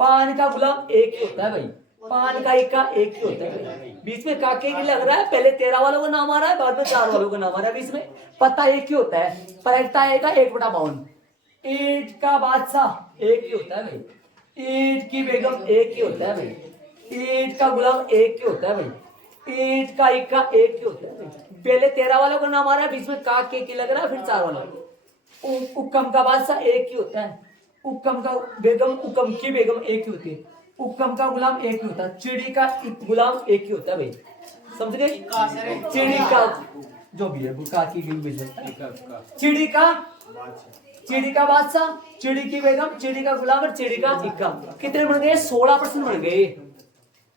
पान का गुलाम एक ही होता है भाई। पान का इक्का एक ही होता है, बीच में काके की लग रहा है, पहले 13 वालों का नाम आ रहा है, बाद में 4 वालों का नाम आ रहा है, बीच में पत्ता एक ही होता है। प्रायिकता आएगा 1/52। ईंट का बादशाह एक ही होता है भाई, ईंट की बेगम एक ही होता है भाई, ईंट का गुलाम एक ही होता है भाई, ईंट का इक्का एक ही होता है भाई। पहले 13 वालों का नाम आ रहा है, बीच में काके की लग रहा है, फिर 4 वालों। उक्कम का बादशाह एक ही होता है, उक्कम का बेगम, उक्कम की बेगम एक ही होती है, उक्कम का गुलाम एक ही होता है, चिड़ी का गुलाम एक ही होता है भाई। समझ गए? चिड़ी का जो भी है, चिड़ी का बादशाह, चिड़ी की बेगम, चिड़ी का गुलाम और चिड़ी का इक्का। कितने बन गए? 16% बन गए।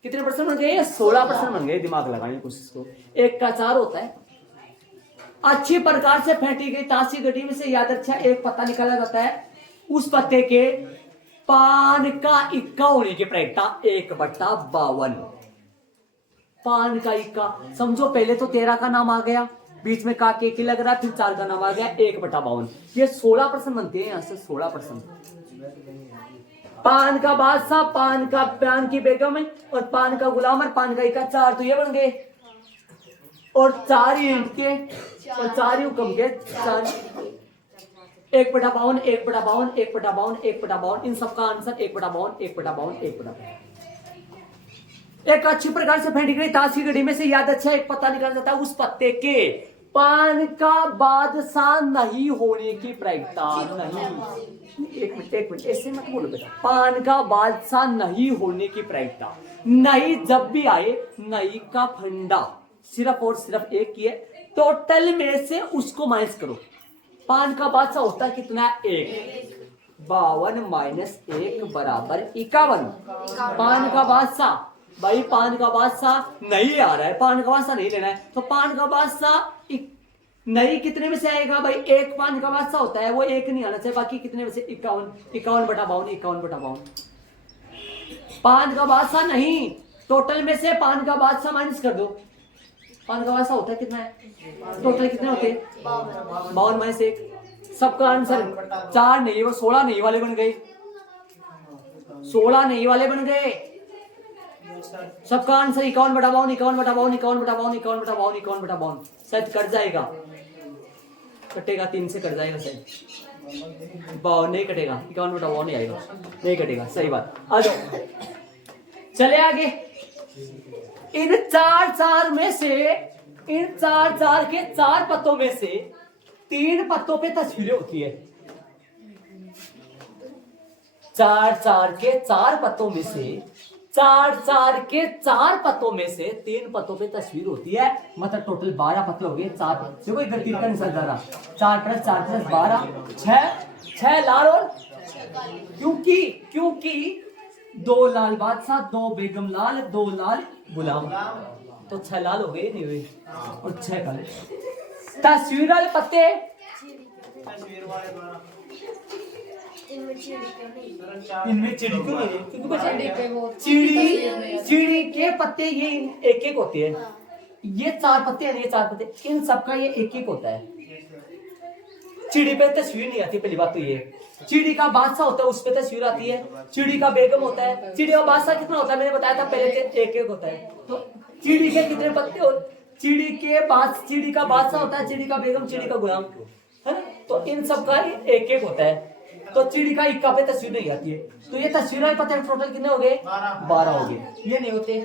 कितने परसेंट बन गए? 16% बन गए। दिमाग लगाने की कोशिश करो। 1 का 4 होता है। अच्छी प्रकार से फेंटी गई ताशी गड्डी में से याद अच्छा एक पत्ता निकाला जाता है। उस पत्ते के पान का इक्का होने की प्रायिकता 1/52। पान का इक्का समझो, पहले तो 13 का नाम आ गया, बीच में का के लग रहा है, फिर 4 का नाम आ गया, 1/52। ये 16% बनते हैं यहाँ से 16%। पान का बादशाह, पान की बेगम है, और पान का गुलाम और पान का इक्का, 4 तो ये बन गए, और 4 ही ईंट के और 4 ही हुक्म के, 4 1/52, 1/52, 1/52, 1/52। इन सबका आंसर 1/52, 1/52, 1/52। एक अच्छी प्रकार से फेंटी गई ताशी गड्डी में से याद अच्छा एक पत्ता निकाला जाता है। उस पत्ते के पान का बादशाह नहीं होने की प्रायिकता नहीं। एक मिनट ऐसे मत बोलो बेटा। पान का बादशाह नहीं होने की प्रायिकता नहीं जब भी आए, नहीं का फंडा सिर्फ और सिर्फ एक ही है। टोटल में से उसको माइनस करो। पान का बादशाह होता है कितना? 1। 52 - 1 = 51। पान का बादशाह भाई, पान का बादशाह नहीं आ रहा है, पान का बादशाह नहीं लेना है, तो पान का बादशाह नहीं कितने में से आएगा भाई? 1 पान का बादशाह होता है, वो 1 नहीं आना चाहिए। बाकी कितने में से? 51, 51/52, 51/52। पान का बादशाह नहीं, टोटल में से पान का बादशाह माइनस कर दो। पान का बादशाह होता है कितना है? टोटल कितने होते हैं? 52 - 1। सबका आंसर 4 नहीं, वो 16 नहीं वाले बन गए। 16 नहीं वाले बन गए। सबका आंसर 51/52, 51/52, 51/52, 51/52, 51/52। शायद कट जाएगा, कटेगा 3 से कट जाएगा शायद। 52 नहीं कटेगा, 51/52 नहीं आएगा, नहीं कटेगा। सही बात। आ जाओ, चले आगे। इन 4 में से, इन 4 के 4 पत्तों में से 3 पत्तों पे तस्वीरें होती है। 4 के 4 पत्तों में से चार चार के 4 पत्तों में से 3 पत्तों पे तस्वीर होती है, मतलब टोटल 12 पत्ते हो गए। 4 देखो इधर 3 का निशान जा रहा, 4 + 4 + 12 6 लाल और क्योंकि 2 लाल बादशाह, 2 बेगम लाल, 2 लाल गुलाम, तो 6 लाल हो गए नहीं हुए और 6 काले। तस्वीर वाले पत्ते तस्वीर वाले 12 इनमें चिड़ी इनमें चिड़ी क्यों नहीं है? क्योंकि बच्चे चिड़ी चिड़ी के पत्ते ये एक एक होते हैं। ये 4 पत्ते हैं, ये 4 पत्ते, इन सबका ये एक एक होता है। चिड़ी पे तस्वीर नहीं आती, पहली बात तो ये। चिड़ी का बादशाह होता है, उस पे तस्वीर आती है। चिड़ी का बेगम होता है। चिड़ी का बादशाह कितना होता है मैंने बताया था पहले से, एक एक होता है। तो चिड़ी के कितने पत्ते होते? चिड़ी का बादशाह होता है, चिड़ी का बेगम, चिड़ी का गुलाम, है ना? तो इन सब का एक एक होता है। तो चिड़ी का इक्का पे तस्वीर नहीं आती है। तो ये तस्वीर वाले पत्ते टोटल कितने हो गए? 12 हो गए। ये नहीं होते,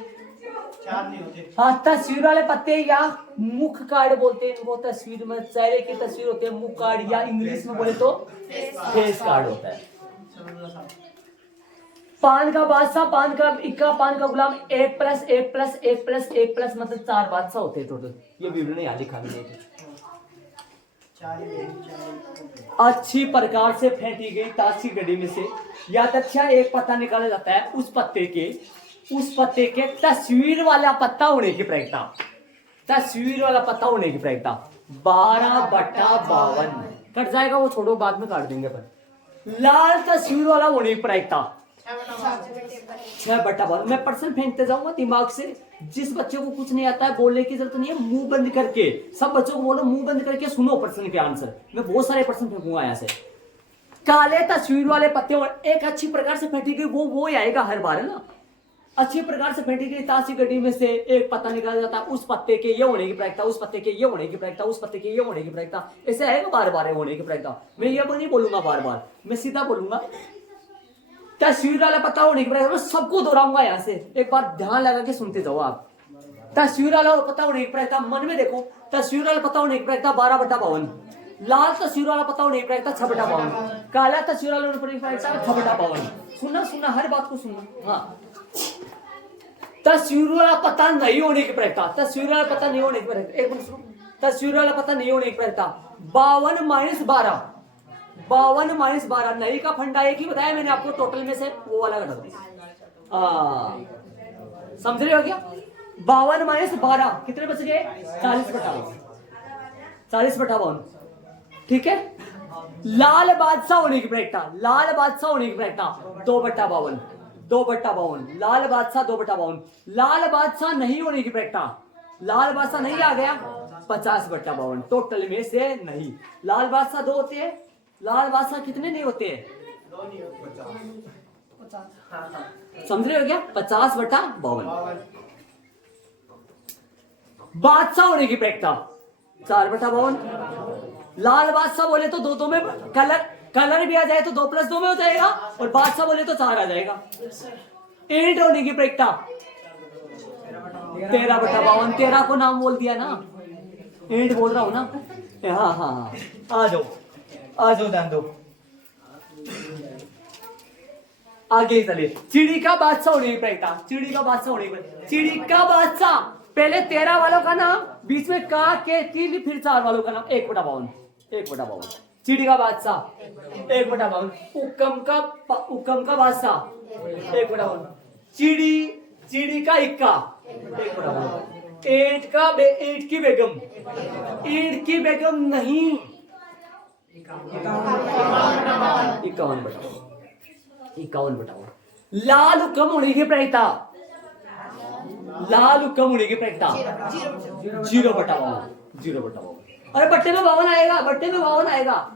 4 नहीं होते। हाँ। तस्वीर वाले पत्ते या मुख कार्ड बोलते हैं इनको। तस्वीर में चेहरे की तस्वीर होती है, मुख कार्ड, या इंग्लिश में बोले तो फेस कार्ड होता है। पान का बादशाह, पान का इक्का, पान का गुलाम, 1 + 1 + 1 + 1 + मतलब 4 बादशाह होते हैं टोटल। ये वीडियो ने यहाँ लिखा नहीं है। 4 ही अच्छी प्रकार से फेंटी गई ताश की गड्डी में से या अच्छा एक पत्ता निकाला जाता है। उस पत्ते के तस्वीर वाला पत्ता होने की प्रयोगता, तस्वीर वाला पत्ता होने की प्रयोगता 12/52 कट जाएगा, वो छोड़ो बाद में काट देंगे। पर लाल तस्वीर वाला होने की प्रयोगता 6/52। मैं पर्सन फेंकते जाऊंगा दिमाग से। जिस बच्चे को कुछ नहीं आता है बोलने की जरूरत नहीं है, मुंह बंद करके, सब बच्चों को बोलो मुंह बंद करके सुनो पर्सन के आंसर। मैं बहुत सारे पर्सन फेंकूंगा यहाँ से। काले तस्वीर वाले पत्ते और एक अच्छी प्रकार से फेंटी गई, वो ही आएगा हर बार, है ना? अच्छी प्रकार से फेंटी गई ताश की गड्डी में से एक पत्ता निकाला जाता है। उस पत्ते के ये होने की प्रयोगता, उस पत्ते के ये होने की प्रयोगता, उस पत्ते के ये होने की प्रयोगता, ऐसे आएगा बार बार होने की प्रयोगता। मैं ये नहीं बोलूंगा बार बार, मैं सीधा बोलूंगा तस्वीर वाला पता होने की प्रयोगता। मैं सबको दोहराऊंगा यहाँ से, एक बार ध्यान लगा के सुनते जाओ आप। तस्वीर वाला पता होने की प्रयोगता, मन में देखो। तस्वीर वाला पता होने की प्रयोगता 12/52। लाल तस्वीर वाला पता होने की प्रयोगता 6/52। काला तस्वीर वाला होने की प्रयोगता 6/52। सुनना हर बात को सुनना। हाँ, तस्वीर वाला पता नहीं होने की प्रयोगता, तस्वीर वाला पता नहीं होने की प्रयोगता, एक मिनट सुनो। तस्वीर वाला पता नहीं होने की प्रयोगता 52 - 12। 52 - 12 नहीं का फंडा एक ही बताया मैंने आपको, टोटल में से वो वाला घटा दो। समझ रहे हो क्या? 52 - 12 कितने बच गए? 40/52। 40/52, ठीक है। लाल बादशाह होने की प्रयोगता, लाल बादशाह होने की प्रयोगता 2/52। 2/52 लाल बादशाह 2/52। लाल बादशाह नहीं होने की प्रयोगता, लाल बादशाह नहीं आ गया 50/52। टोटल में से नहीं। लाल बादशाह 2 होते हैं, लाल बादशाह कितने नहीं होते हैं? 2 नहीं होते। 50 समझ रहे हो क्या? 50/52। बादशाह होने की प्रयोगता 4/52। लाल बादशाह बोले तो 2 में कलर भी आ जाए तो 2 + 2 में हो जाएगा, और बादशाह बोले तो 4 आ जाएगा। ईंट होने की प्रयोगता 13/52। 13 को नाम बोल दिया ना, ईंट बोल रहा हूं ना। हाँ, आ जाओ ध्यान दो। आगे चलिए। चिड़ी का बादशाह होने की प्रयोगता, चिड़ी का बादशाह होने की, चिड़ी का बादशाह पहले 13 वालों का नाम, बीच में का के 3, फिर 4 वालों का नाम 1/52। 1/52 चिड़ी का बादशाह 1/52। उकम का बादशाह 1/52। चिड़ी का इक्का 1/52। ईंट की बेगम, ईंट की बेगम नहीं 51/52। लाल हुक्म होने की प्रयोगता, लाल हुक्म होने की प्रयोगता 0/52। अरे बट्टे में 52 आएगा, बट्टे में 52 आएगा,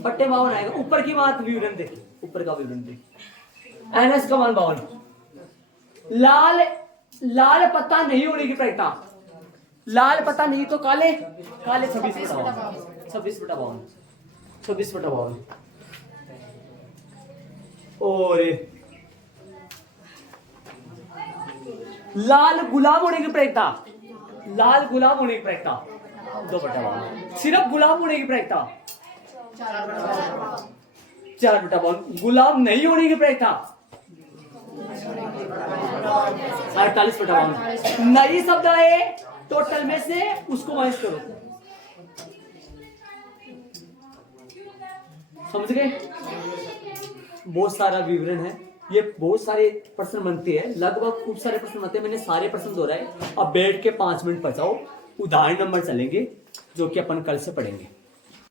बट्टे में 52 आएगा। ऊपर की बात विवरण देख, ऊपर का विवरण देख। एनएस का मान 52। लाल पत्ता नहीं होने की प्रयोगता, लाल पत्ता नहीं तो काले 26/52। 26/52। और लाल गुलाम होने की प्रयोगता, लाल गुलाम होने की प्रयोगता 2/52। सिर्फ गुलाम होने की प्रयोगता 4/52। गुलाम नहीं होने की प्रयोगता 48/52 नई शब्द आए टोटल में से उसको माइनस करो। समझ गए? बहुत सारा विवरण है, ये बहुत सारे प्रश्न बनते हैं, लगभग खूब सारे प्रश्न बनते हैं। मैंने सारे प्रश्न दोहराए। अब बैठ के 5 मिनट बचाओ, उदाहरण नंबर चलेंगे जो कि अपन कल से पढ़ेंगे।